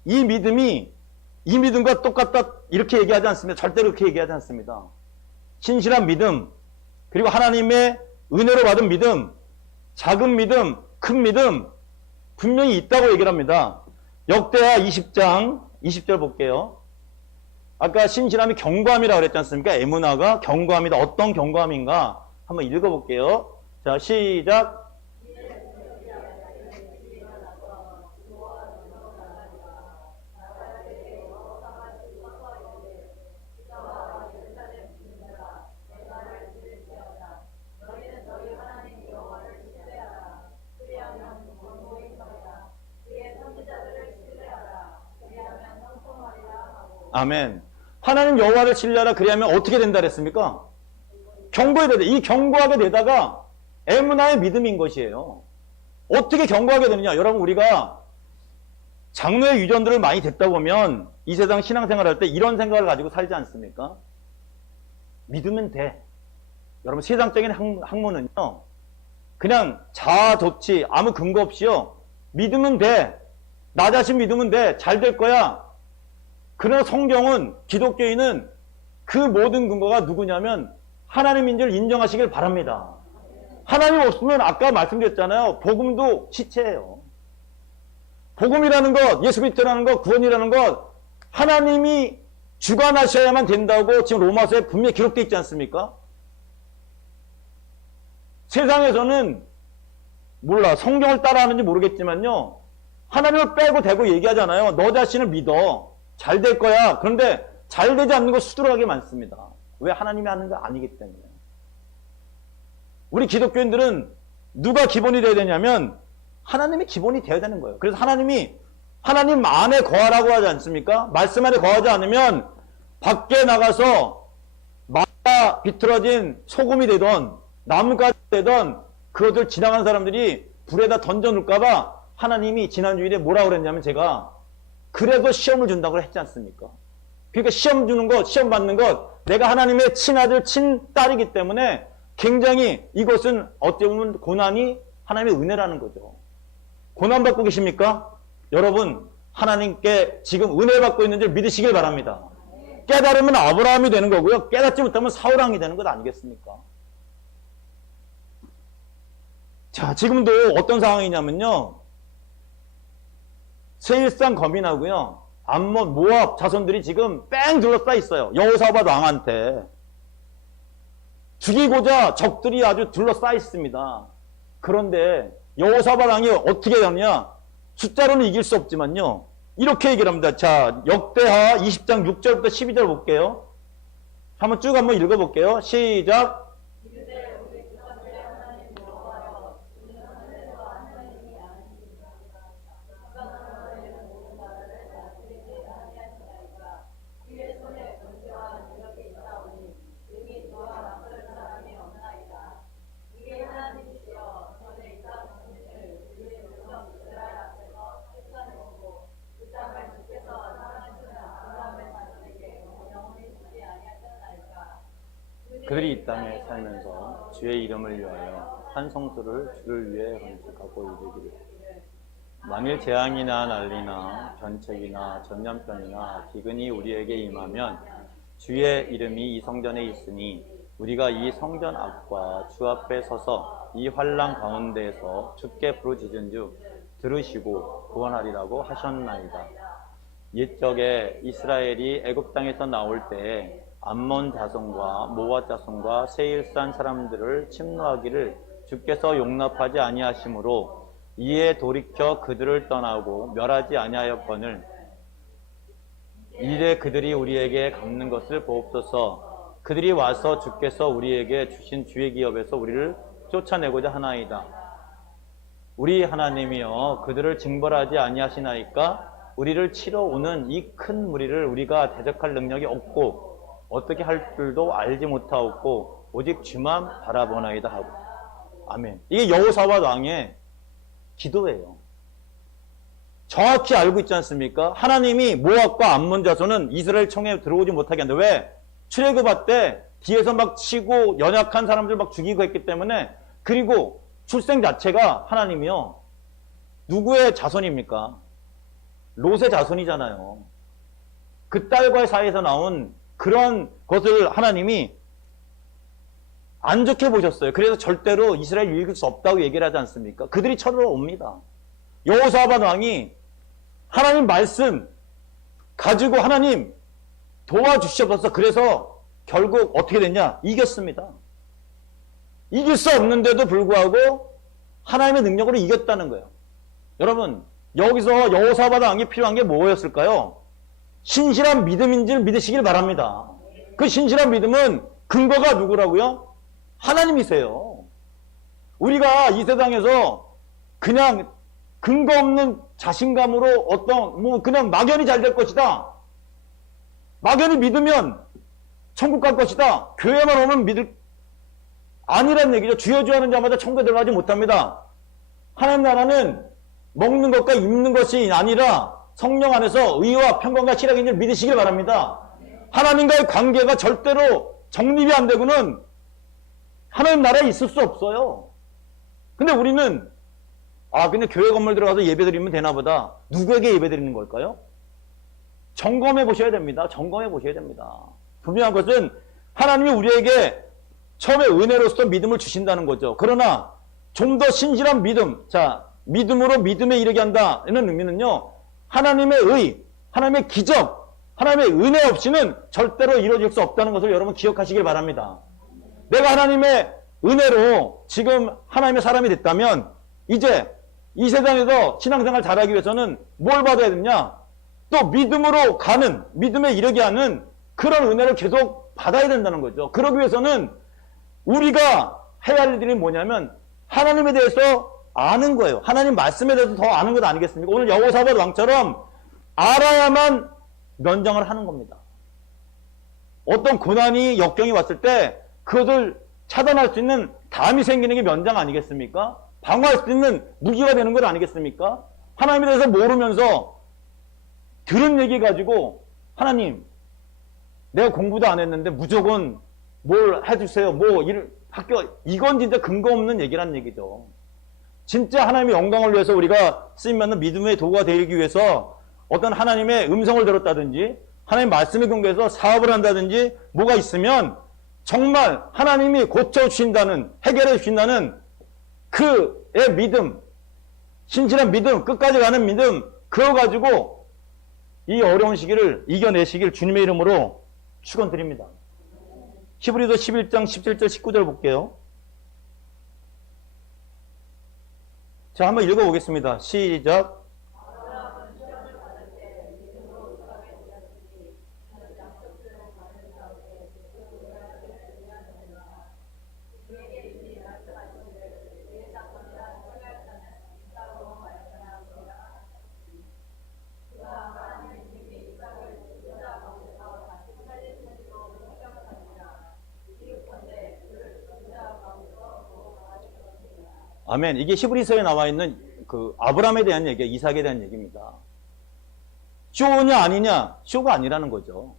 이 믿음과 똑같다 이렇게 얘기하지 않습니다. 절대로 그렇게 얘기하지 않습니다. 신실한 믿음, 그리고 하나님의 은혜로 받은 믿음, 작은 믿음, 큰 믿음 분명히 있다고 얘기를 합니다. 역대하 20장 20절 볼게요. 아까 신실함이 견고함이라고 그랬지 않습니까? 에무나가 견고함이다. 어떤 견고함인가? 한번 읽어볼게요. 자, 시작. 아멘. 하나님 여호와를 신뢰하라. 그리하면 어떻게 된다 그랬습니까? 견고해야 돼. 이 견고하게 되다가 에무나의 믿음인 것이에요. 어떻게 견고하게 되느냐? 여러분, 우리가 장로의 유전들을 많이 듣다 보면 이 세상 신앙생활 할 때 이런 생각을 가지고 살지 않습니까? 믿으면 돼. 여러분, 세상적인 학문은요, 그냥 자아도취, 아무 근거 없이요, 믿으면 돼. 나 자신 믿으면 돼. 잘 될 거야. 그러나 성경은, 기독교인은 그 모든 근거가 누구냐면 하나님인 줄 인정하시길 바랍니다. 하나님 없으면 아까 말씀드렸잖아요. 복음도 시체예요. 복음이라는 것, 예수 그리스도라는 것, 구원이라는 것, 하나님이 주관하셔야만 된다고 지금 로마서에 분명히 기록되어 있지 않습니까? 세상에서는 몰라, 성경을 따라하는지 모르겠지만요, 하나님을 빼고 대고 얘기하잖아요. 너 자신을 믿어. 잘 될 거야. 그런데 잘 되지 않는 거 수두룩하게 많습니다. 왜? 하나님이 하는 거 아니기 때문에. 우리 기독교인들은 누가 기본이 되어야 되냐면 하나님이 기본이 되어야 되는 거예요. 그래서 하나님 안에 거하라고 하지 않습니까? 말씀 안에 거하지 않으면 밖에 나가서 마가 비틀어진 소금이 되던 나무가지 되던 그것을 지나간 사람들이 불에다 던져놓을까봐 하나님이 지난 주일에 뭐라고 그랬냐면, 제가 그래도 시험을 준다고 했지 않습니까? 그러니까 시험 주는 것, 시험 받는 것, 내가 하나님의 친아들, 친딸이기 때문에 굉장히 이것은 어떻게 보면 고난이 하나님의 은혜라는 거죠. 고난 받고 계십니까? 여러분, 하나님께 지금 은혜 받고 있는 줄 믿으시길 바랍니다. 깨달으면 아브라함이 되는 거고요. 깨닫지 못하면 사울왕이 되는 것 아니겠습니까? 자, 지금도 어떤 상황이냐면요, 세일산 거민하고요, 암몬, 모압 자손들이 지금 뺑 둘러싸여 있어요. 여호사밧 왕한테. 죽이고자 적들이 아주 둘러싸여 있습니다. 그런데 여호사밧 왕이 어떻게 하느냐? 숫자로는 이길 수 없지만요, 이렇게 얘기를 합니다. 자, 역대하 20장 6절부터 12절 볼게요. 한번 읽어볼게요. 시작. 그들이 이 땅에 살면서 주의 이름을 위하여 한 성소를 주를 위해 건축하고 이르기를, 만일 재앙이나 난리나 변책이나 전염병이나 기근이 우리에게 임하면 주의 이름이 이 성전에 있으니 우리가 이 성전 앞과 주 앞에 서서 이 환난 가운데에서 주께 부르짖은즉 들으시고 구원하리라고 하셨나이다. 옛적에 이스라엘이 애굽 땅에서 나올 때에 암몬 자손과 모압 자손과 세일산 사람들을 침노하기를 주께서 용납하지 아니하심으로 이에 돌이켜 그들을 떠나고 멸하지 아니하였거늘 이래 그들이 우리에게 갚는 것을 보옵소서. 그들이 와서 주께서 우리에게 주신 주의 기업에서 우리를 쫓아내고자 하나이다. 우리 하나님이여 그들을 징벌하지 아니하시나이까? 우리를 치러 오는 이 큰 무리를 우리가 대적할 능력이 없고 어떻게 할 줄도 알지 못하옵고 오직 주만 바라보나이다 하고. 아멘. 이게 여호사밧 왕의 기도예요. 정확히 알고 있지 않습니까? 하나님이 모압과 암몬 자손은 이스라엘 청에 들어오지 못하게 한다. 왜? 출애굽할 때 뒤에서 막 치고 연약한 사람들 막 죽이고 했기 때문에. 그리고 출생 자체가 하나님이요. 누구의 자손입니까? 롯의 자손이잖아요. 그 딸과의 사이에서 나온 그런 것을 하나님이 안 좋게 보셨어요. 그래서 절대로 이스라엘 읽을 수 없다고 얘기를 하지 않습니까? 그들이 쳐들어옵니다. 여호사밧 왕이 하나님 말씀 가지고 하나님 도와주시옵소서. 그래서 결국 어떻게 됐냐? 이겼습니다. 이길 수 없는데도 불구하고 하나님의 능력으로 이겼다는 거예요. 여러분, 여기서 여호사밧 왕이 필요한 게 뭐였을까요? 신실한 믿음인지를 믿으시길 바랍니다. 그 신실한 믿음은 근거가 누구라고요? 하나님이세요. 우리가 이 세상에서 그냥 근거 없는 자신감으로 그냥 막연히 잘 될 것이다. 막연히 믿으면 천국 갈 것이다. 교회만 오면 아니란 얘기죠. 주여 주여 하는 자마다 천국에 들어가지 못합니다. 하나님 나라는 먹는 것과 입는 것이 아니라 성령 안에서 의와 평강과 실학인 줄 믿으시길 바랍니다. 하나님과의 관계가 절대로 정립이 안 되고는 하나님 나라에 있을 수 없어요. 근데 우리는 근데 교회 건물 들어가서 예배 드리면 되나 보다. 누구에게 예배 드리는 걸까요? 점검해 보셔야 됩니다. 점검해 보셔야 됩니다. 분명한 것은 하나님이 우리에게 처음에 은혜로서 믿음을 주신다는 거죠. 그러나 좀 더 신실한 믿음, 믿음으로 믿음에 이르게 한다는 의미는요, 하나님의 의, 하나님의 기적, 하나님의 은혜 없이는 절대로 이루어질 수 없다는 것을 여러분 기억하시길 바랍니다. 내가 하나님의 은혜로 지금 하나님의 사람이 됐다면 이제 이 세상에서 신앙생활 잘하기 위해서는 뭘 받아야 되냐? 또 믿음으로 가는, 믿음에 이르게 하는 그런 은혜를 계속 받아야 된다는 거죠. 그러기 위해서는 우리가 해야 할 일이 뭐냐면 하나님에 대해서 아는 거예요. 하나님 말씀에 대해서 더 아는 것 아니겠습니까? 오늘 여호사밧 왕처럼 알아야만 면장을 하는 겁니다. 어떤 고난이 역경이 왔을 때 그것을 차단할 수 있는 담이 생기는 게 면장 아니겠습니까? 방어할 수 있는 무기가 되는 것 아니겠습니까? 하나님에 대해서 모르면서 들은 얘기 가지고 하나님 내가 공부도 안 했는데 무조건 뭘 해주세요. 학교 이건 진짜 근거 없는 얘기란 얘기죠. 진짜 하나님의 영광을 위해서 우리가 쓰임받는 믿음의 도구가 되기 위해서 어떤 하나님의 음성을 들었다든지 하나님 말씀의 근거에서 사업을 한다든지 뭐가 있으면 정말 하나님이 고쳐주신다는 해결해 주신다는 그의 믿음, 신실한 믿음, 끝까지 가는 믿음, 그거 가지고 이 어려운 시기를 이겨내시길 주님의 이름으로 축원드립니다. 히브리서 11장 17절 19절 볼게요. 자, 한번 읽어보겠습니다. 시작. 아멘. 이게 히브리서에 나와 있는 그 아브라함에 대한 얘기야. 이삭에 대한 얘기입니다. 쇼냐 아니냐? 쇼가 아니라는 거죠.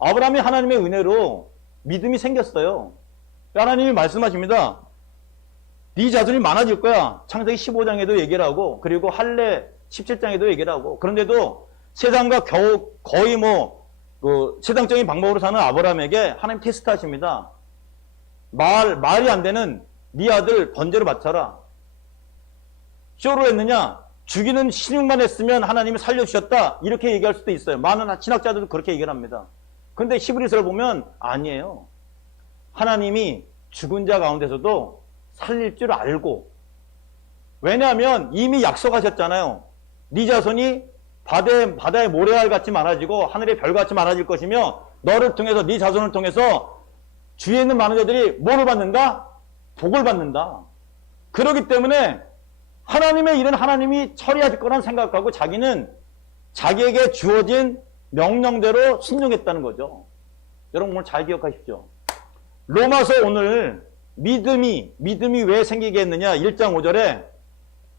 아브라함이 하나님의 은혜로 믿음이 생겼어요. 하나님이 말씀하십니다. 네 자손이 많아질 거야. 창세기 15장에도 얘기를 하고 그리고 할례 17장에도 얘기를 하고 그런데도 세상과 거의 세상적인 방법으로 사는 아브라함에게 하나님 테스트하십니다. 말이 안 되는 네 아들 번제로 바쳐라. 쇼로 했느냐? 죽이는 신용만 했으면 하나님이 살려주셨다. 이렇게 얘기할 수도 있어요. 많은 신학자들도 그렇게 얘기를 합니다. 그런데 히브리서를 보면 아니에요. 하나님이 죽은 자 가운데서도 살릴 줄 알고 왜냐하면 이미 약속하셨잖아요. 네 자손이 바다의 모래알 같이 많아지고 하늘의 별 같이 많아질 것이며 너를 통해서 네 자손을 통해서 주위에 있는 많은 자들이 뭐를 받는다? 복을 받는다. 그렇기 때문에 하나님의 일은 하나님이 처리하실 거란 생각하고 자기는 자기에게 주어진 명령대로 순종했다는 거죠. 여러분 오늘 잘 기억하십시오. 로마서 오늘 믿음이 왜 생기게 했느냐? 1장 5절에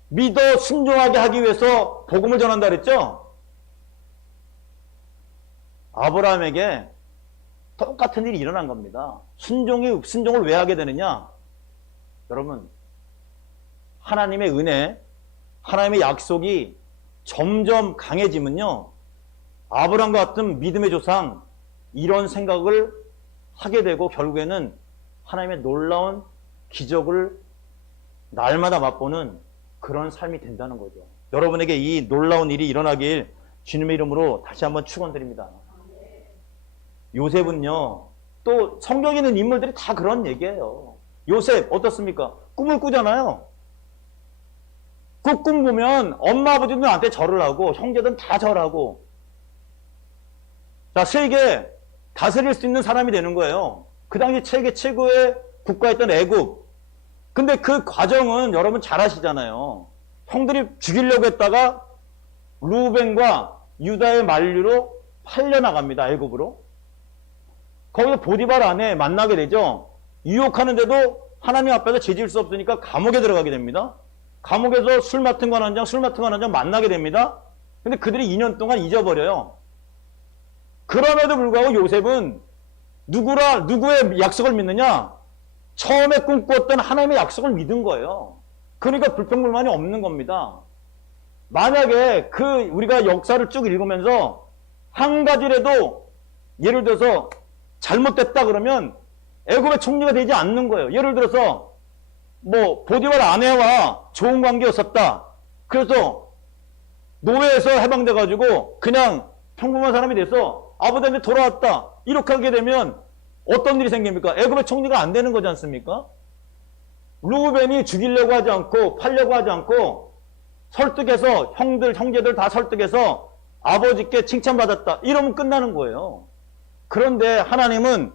믿어 순종하게 하기 위해서 복음을 전한다 그랬죠? 아브라함에게 똑같은 일이 일어난 겁니다. 순종을 왜 하게 되느냐? 여러분, 하나님의 은혜, 하나님의 약속이 점점 강해지면요, 아브라함과 같은 믿음의 조상, 이런 생각을 하게 되고 결국에는 하나님의 놀라운 기적을 날마다 맛보는 그런 삶이 된다는 거죠. 여러분에게 이 놀라운 일이 일어나길 주님의 이름으로 다시 한번 축원드립니다. 요셉은요, 또 성경에 있는 인물들이 다 그런 얘기예요. 요셉 어떻습니까? 꿈을 꾸잖아요. 그 꿈 보면 엄마 아버지도 나한테 절을 하고 형제들은 다 절하고, 자, 세계 다스릴 수 있는 사람이 되는 거예요. 그 당시 세계 최고의 국가였던 애굽. 근데 그 과정은 여러분 잘 아시잖아요. 형들이 죽이려고 했다가 루벤과 유다의 만류로 팔려나갑니다. 애굽으로. 거기서 보디발 안에 만나게 되죠. 유혹하는데도 하나님 앞에서 죄지을 수 없으니까 감옥에 들어가게 됩니다. 감옥에서 술 맡은 거 한 장 만나게 됩니다. 근데 그들이 2년 동안 잊어버려요. 그럼에도 불구하고 요셉은 누구의 약속을 믿느냐? 처음에 꿈꾸었던 하나님의 약속을 믿은 거예요. 그러니까 불평불만이 없는 겁니다. 만약에 우리가 역사를 쭉 읽으면서 한 가지라도 예를 들어서 잘못됐다 그러면 애굽의 총리가 되지 않는 거예요. 예를 들어서 보디발 아내와 좋은 관계였었다. 그래서 노예에서 해방돼 가지고 그냥 평범한 사람이 돼서 아버지한테 돌아왔다. 이렇게 하게 되면 어떤 일이 생깁니까? 애굽의 총리가 안 되는 거지 않습니까? 루벤이 죽이려고 하지 않고 팔려고 하지 않고 설득해서 형제들 다 설득해서 아버지께 칭찬받았다. 이러면 끝나는 거예요. 그런데 하나님은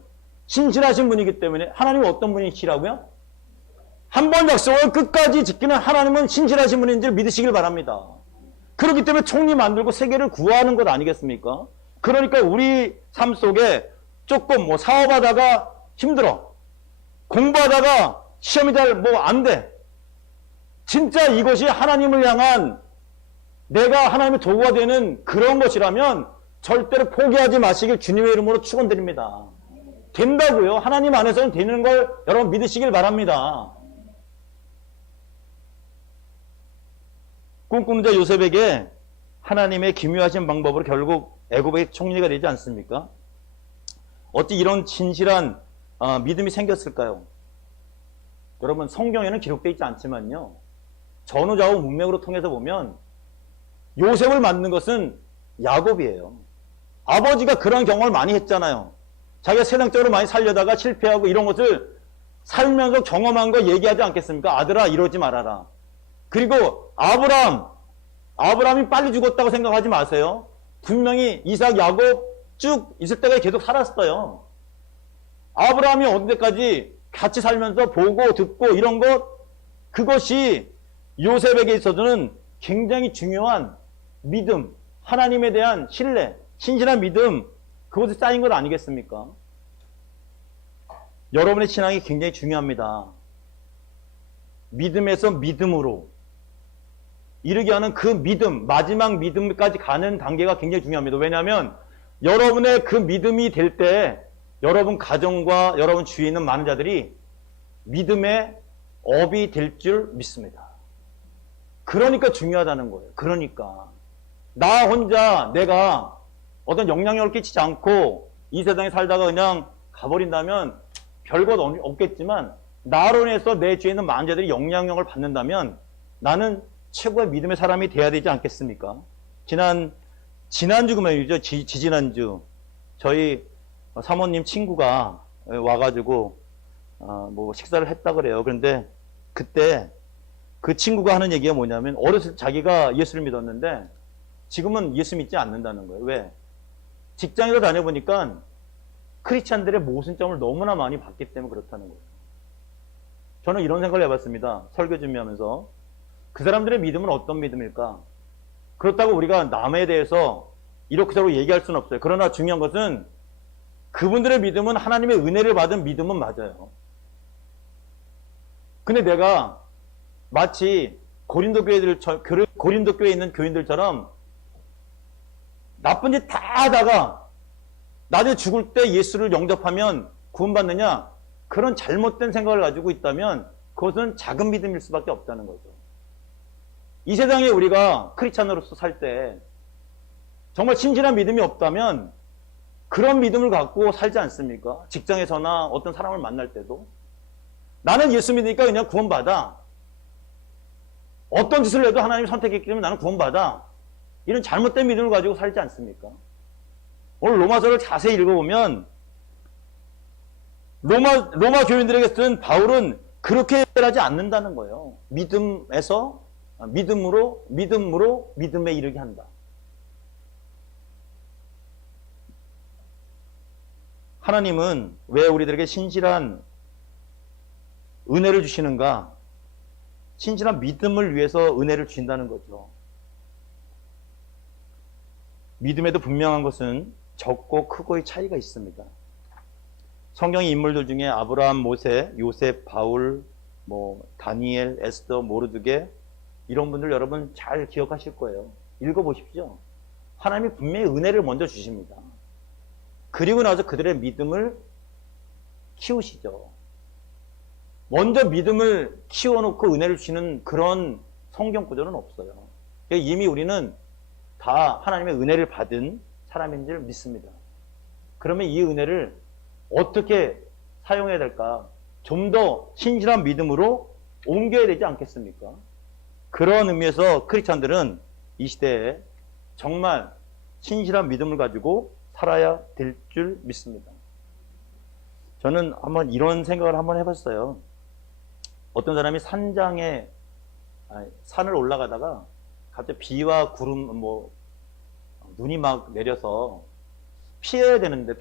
신실하신 분이기 때문에, 하나님은 어떤 분이시라고요? 한 번 약속을 끝까지 지키는 하나님은 신실하신 분인지를 믿으시길 바랍니다. 그렇기 때문에 총리 만들고 세계를 구하는 것 아니겠습니까? 그러니까 우리 삶 속에 조금 사업하다가 힘들어. 공부하다가 시험이 잘 안 돼. 진짜 이것이 하나님을 향한 내가 하나님의 도구가 되는 그런 것이라면 절대로 포기하지 마시길 주님의 이름으로 축원드립니다. 된다고요. 하나님 안에서는 되는 걸 여러분 믿으시길 바랍니다. 꿈꾸는 자 요셉에게 하나님의 기묘하신 방법으로 결국 애굽의 총리가 되지 않습니까? 어찌 이런 진실한 믿음이 생겼을까요? 여러분, 성경에는 기록되어 있지 않지만요, 전후좌우 문맥으로 통해서 보면 요셉을 만든 것은 야곱이에요. 아버지가 그런 경험을 많이 했잖아요. 자기가 세상적으로 많이 살려다가 실패하고 이런 것을 살면서 경험한 거 얘기하지 않겠습니까? 아들아, 이러지 말아라. 그리고 아브라함이 빨리 죽었다고 생각하지 마세요. 분명히 이삭, 야곱 쭉 있을 때까지 계속 살았어요. 아브라함이 어느 때까지 같이 살면서 보고 듣고 이런 그것이 요셉에게 있어서는 굉장히 중요한 믿음, 하나님에 대한 신뢰, 신실한 믿음, 그것이 쌓인 것 아니겠습니까? 여러분의 신앙이 굉장히 중요합니다. 믿음에서 믿음으로 이르게 하는 그 믿음, 마지막 믿음까지 가는 단계가 굉장히 중요합니다. 왜냐하면 여러분의 그 믿음이 될 때 여러분 가정과 여러분 주위에 있는 많은 자들이 믿음의 업이 될 줄 믿습니다. 그러니까 중요하다는 거예요. 그러니까 나 혼자 내가 어떤 영향력을 끼치지 않고 이 세상에 살다가 그냥 가버린다면 별것 없겠지만 나로 인해서 내 주위에 있는 많은 자들이 영향력을 받는다면 나는 최고의 믿음의 사람이 돼야 되지 않겠습니까? 지난주 금요일이죠. 지지난주 저희 사모님 친구가 와가지고 식사를 했다 그래요. 그런데 그때 그 친구가 하는 얘기가 뭐냐면 어렸을 때 자기가 예수를 믿었는데 지금은 예수 믿지 않는다는 거예요. 왜? 직장에서 다녀보니까 크리스찬들의 모순점을 너무나 많이 봤기 때문에 그렇다는 거예요. 저는 이런 생각을 해봤습니다. 설교 준비하면서. 그 사람들의 믿음은 어떤 믿음일까? 그렇다고 우리가 남에 대해서 이렇게 저렇게 얘기할 수는 없어요. 그러나 중요한 것은 그분들의 믿음은 하나님의 은혜를 받은 믿음은 맞아요. 근데 내가 마치 고린도 교회에 있는 교인들처럼 나쁜 짓 다 하다가 나중에 죽을 때 예수를 영접하면 구원받느냐? 그런 잘못된 생각을 가지고 있다면 그것은 작은 믿음일 수밖에 없다는 거죠. 이 세상에 우리가 크리스찬으로서 살 때 정말 신실한 믿음이 없다면 그런 믿음을 갖고 살지 않습니까? 직장에서나 어떤 사람을 만날 때도 나는 예수 믿으니까 그냥 구원받아. 어떤 짓을 해도 하나님이 선택했기 때문에 나는 구원받아. 이런 잘못된 믿음을 가지고 살지 않습니까? 오늘 로마서를 자세히 읽어보면 로마 교인들에게 쓴 바울은 그렇게 하지 않는다는 거예요. 믿음으로 믿음에 이르게 한다. 하나님은 왜 우리들에게 신실한 은혜를 주시는가? 신실한 믿음을 위해서 은혜를 주신다는 거죠. 믿음에도 분명한 것은 적고 크고의 차이가 있습니다. 성경의 인물들 중에 아브라함, 모세, 요셉, 바울, 다니엘, 에스더, 모르드게 이런 분들 여러분 잘 기억하실 거예요. 읽어보십시오. 하나님이 분명히 은혜를 먼저 주십니다. 그리고 나서 그들의 믿음을 키우시죠. 먼저 믿음을 키워놓고 은혜를 주시는 그런 성경 구조는 없어요. 이미 우리는 다 하나님의 은혜를 받은 사람인 줄 믿습니다. 그러면 이 은혜를 어떻게 사용해야 될까? 좀 더 신실한 믿음으로 옮겨야 되지 않겠습니까? 그런 의미에서 크리스찬들은 이 시대에 정말 신실한 믿음을 가지고 살아야 될 줄 믿습니다. 저는 한번 이런 생각을 한번 해봤어요. 어떤 사람이 산을 올라가다가 갑자기 비와 구름, 눈이 막 내려서 피해야 되는데,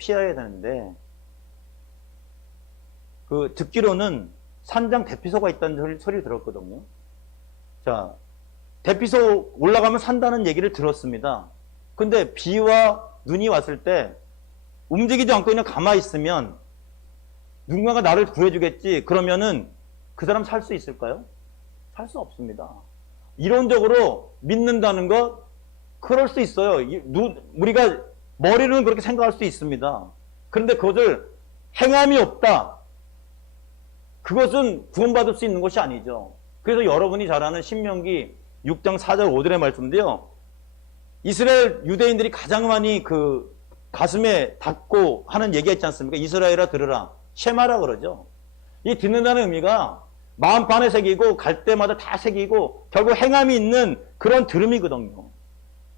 듣기로는 산장 대피소가 있다는 소리를 들었거든요. 자, 대피소 올라가면 산다는 얘기를 들었습니다. 근데 비와 눈이 왔을 때 움직이지 않고 그냥 가만히 있으면 누군가가 나를 구해주겠지. 그러면은 그 사람 살 수 있을까요? 살 수 없습니다. 이론적으로 믿는다는 것, 그럴 수 있어요. 우리가 머리로는 그렇게 생각할 수 있습니다. 그런데 그것을 행함이 없다. 그것은 구원받을 수 있는 것이 아니죠. 그래서 여러분이 잘 아는 신명기 6장 4절 5절의 말씀인데요. 이스라엘 유대인들이 가장 많이 그 가슴에 닿고 하는 얘기가 있지 않습니까? 이스라엘아 들으라. 쉐마라 그러죠. 이 듣는다는 의미가 마음판에 새기고 갈 때마다 다 새기고 결국 행함이 있는 그런 들음이거든요.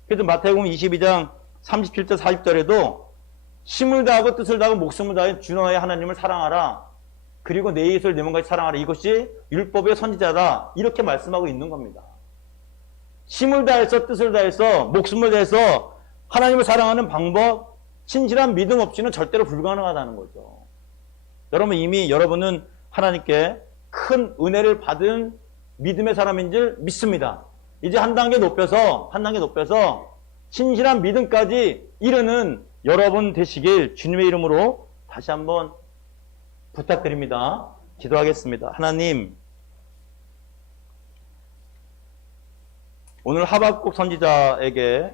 그래서 마태복음 22장 37절 40절에도 힘을 다하고 뜻을 다하고 목숨을 다해 주 너의 하나님을 사랑하라. 그리고 내 이웃을 내 몸같이 사랑하라. 이것이 율법의 선지자다. 이렇게 말씀하고 있는 겁니다. 힘을 다해서 뜻을 다해서 목숨을 다해서 하나님을 사랑하는 방법, 신실한 믿음 없이는 절대로 불가능하다는 거죠. 여러분 이미 여러분은 하나님께 큰 은혜를 받은 믿음의 사람인 줄 믿습니다. 이제 한 단계 높여서 신실한 믿음까지 이르는 여러분 되시길 주님의 이름으로 다시 한번 부탁드립니다. 기도하겠습니다. 하나님, 오늘 하박국 선지자에게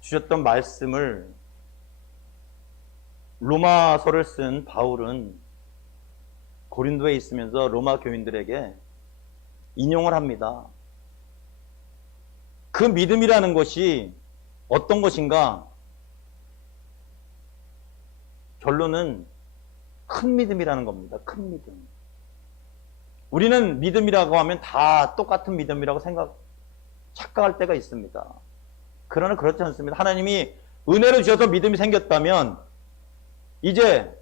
주셨던 말씀을 로마서를 쓴 바울은 고린도에 있으면서 로마 교인들에게 인용을 합니다. 그 믿음이라는 것이 어떤 것인가? 결론은 큰 믿음이라는 겁니다. 큰 믿음. 우리는 믿음이라고 하면 다 똑같은 믿음이라고 착각할 때가 있습니다. 그러나 그렇지 않습니다. 하나님이 은혜를 주셔서 믿음이 생겼다면 이제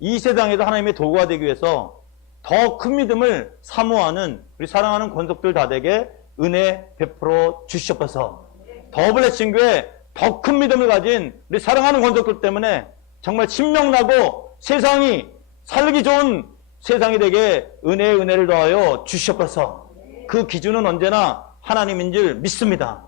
이 세상에도 하나님의 도구가 되기 위해서 더 큰 믿음을 사모하는 우리 사랑하는 권속들 다되게 은혜 베풀어 주시옵소서. 더블레싱 교회 더 큰 믿음을 가진 우리 사랑하는 권속들 때문에 정말 신명나고 세상이 살기 좋은 세상이 되게 은혜를 더하여 주시옵소서. 그 기준은 언제나 하나님인 줄 믿습니다.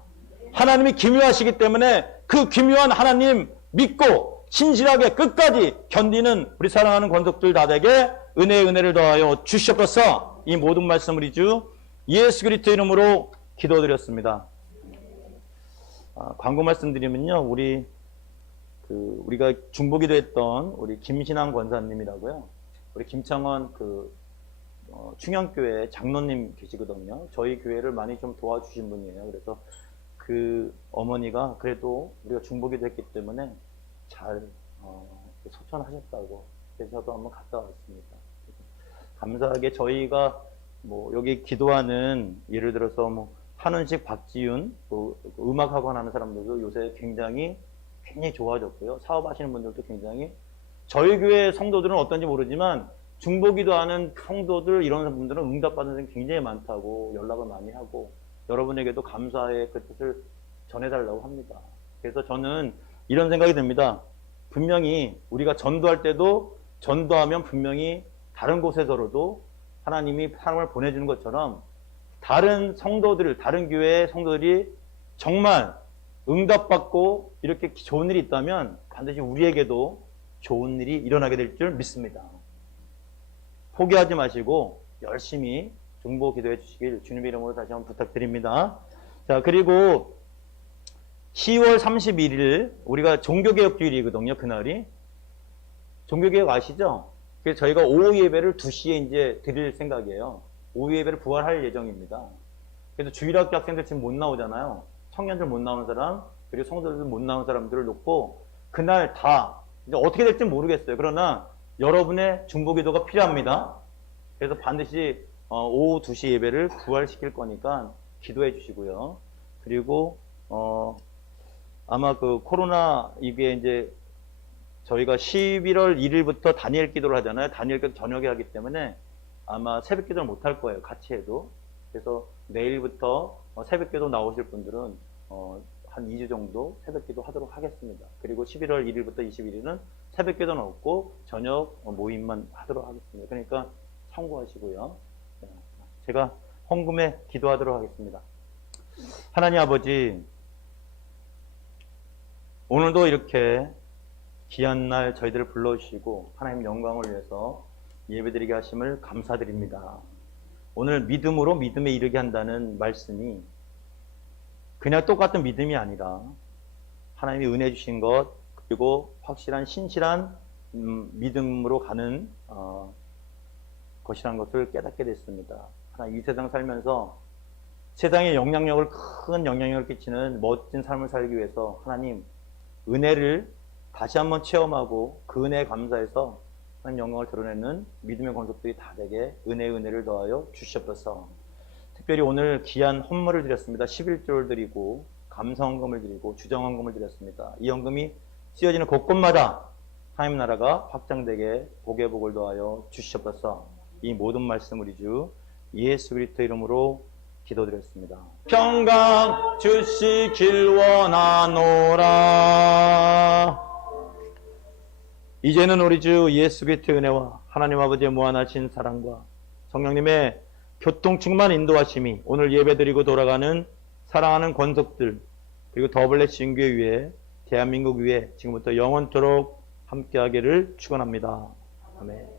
하나님이 기묘하시기 때문에 그 기묘한 하나님 믿고 신실하게 끝까지 견디는 우리 사랑하는 권속들 다되게 은혜를 더하여 주시옵소서. 이 모든 말씀을 우리 주 예수 그리스도 이름으로 기도드렸습니다. 광고 말씀드리면요, 우리가 중보기도 했던 우리 김신환 권사님이라고요. 우리 김창원 충영교회 장로님 계시거든요. 저희 교회를 많이 좀 도와주신 분이에요. 그래서 그 어머니가 그래도 우리가 중보기도 했기 때문에 잘 소천하셨다고. 그래서 저도 한번 갔다 왔습니다. 감사하게 저희가 여기 기도하는, 예를 들어서 한은식, 박지윤, 음악학원 하는 사람들도 요새 굉장히 좋아졌고요. 사업하시는 분들도 굉장히, 저희 교회 성도들은 어떤지 모르지만 중보기도 하는 성도들, 이런 분들은 응답받는 사람이 굉장히 많다고 연락을 많이 하고, 여러분에게도 감사의 그 뜻을 전해달라고 합니다. 그래서 저는 이런 생각이 듭니다. 분명히 우리가 전도할 때도 전도하면 분명히 다른 곳에서로도 하나님이 사람을 보내주는 것처럼 다른 성도들, 다른 교회의 성도들이 정말 응답받고 이렇게 좋은 일이 있다면 반드시 우리에게도 좋은 일이 일어나게 될 줄 믿습니다. 포기하지 마시고 열심히 중보 기도해 주시길 주님의 이름으로 다시 한번 부탁드립니다. 자, 그리고 10월 31일 우리가 종교개혁주일이거든요. 그날이. 종교개혁 아시죠? 그래서 저희가 오후 예배를 2시에 이제 드릴 생각이에요. 오후 예배를 부활할 예정입니다. 그래서 주일학교 학생들 지금 못 나오잖아요. 청년들 못 나오는 사람, 그리고 성도들 못 나오는 사람들을 놓고 그날 다 이제 어떻게 될지 모르겠어요. 그러나 여러분의 중보기도가 필요합니다. 그래서 반드시 오후 2시 예배를 부활시킬 거니까 기도해 주시고요. 그리고 아마 그 코로나 이게 이제 저희가 11월 1일부터 다니엘 기도를 하잖아요. 다니엘 기도 저녁에 하기 때문에 아마 새벽 기도를 못 할 거예요. 같이 해도. 그래서 내일부터 새벽 기도 나오실 분들은 한 2주 정도 새벽 기도 하도록 하겠습니다. 그리고 11월 1일부터 21일은 새벽 기도는 없고 저녁 모임만 하도록 하겠습니다. 그러니까 참고하시고요. 제가 헌금에 기도하도록 하겠습니다. 하나님 아버지, 오늘도 이렇게 귀한 날 저희들을 불러주시고 하나님 영광을 위해서 예배드리게 하심을 감사드립니다. 오늘 믿음으로 믿음에 이르게 한다는 말씀이 그냥 똑같은 믿음이 아니라 하나님이 은혜 주신 것, 그리고 확실한 신실한 믿음으로 가는 것이라는 것을 깨닫게 됐습니다. 하나님, 이 세상 살면서 세상에 큰 영향력을 끼치는 멋진 삶을 살기 위해서 하나님 은혜를 다시 한번 체험하고 그 은혜에 감사해서 하나님 영광을 드러내는 믿음의 권속들이 다 되게 은혜를 더하여 주시옵소서. 특별히 오늘 귀한 헌물을 드렸습니다. 11조를 드리고 감사헌금을 드리고 주정헌금을 드렸습니다. 이 헌금이 쓰여지는 곳곳마다 하나님 나라가 확장되게 복의 복을 더하여 주시옵소서. 이 모든 말씀 우리 주 예수 그리스도 이름으로 기도드렸습니다. 평강 주시길 원하노라. 이제는 우리 주 예수 그리스도의 은혜와 하나님 아버지의 무한하신 사랑과 성령님의 교통충만 인도하심이 오늘 예배드리고 돌아가는 사랑하는 권속들, 그리고 더블레싱 교회 위에, 대한민국 위에 지금부터 영원토록 함께하기를 축원합니다. 아멘.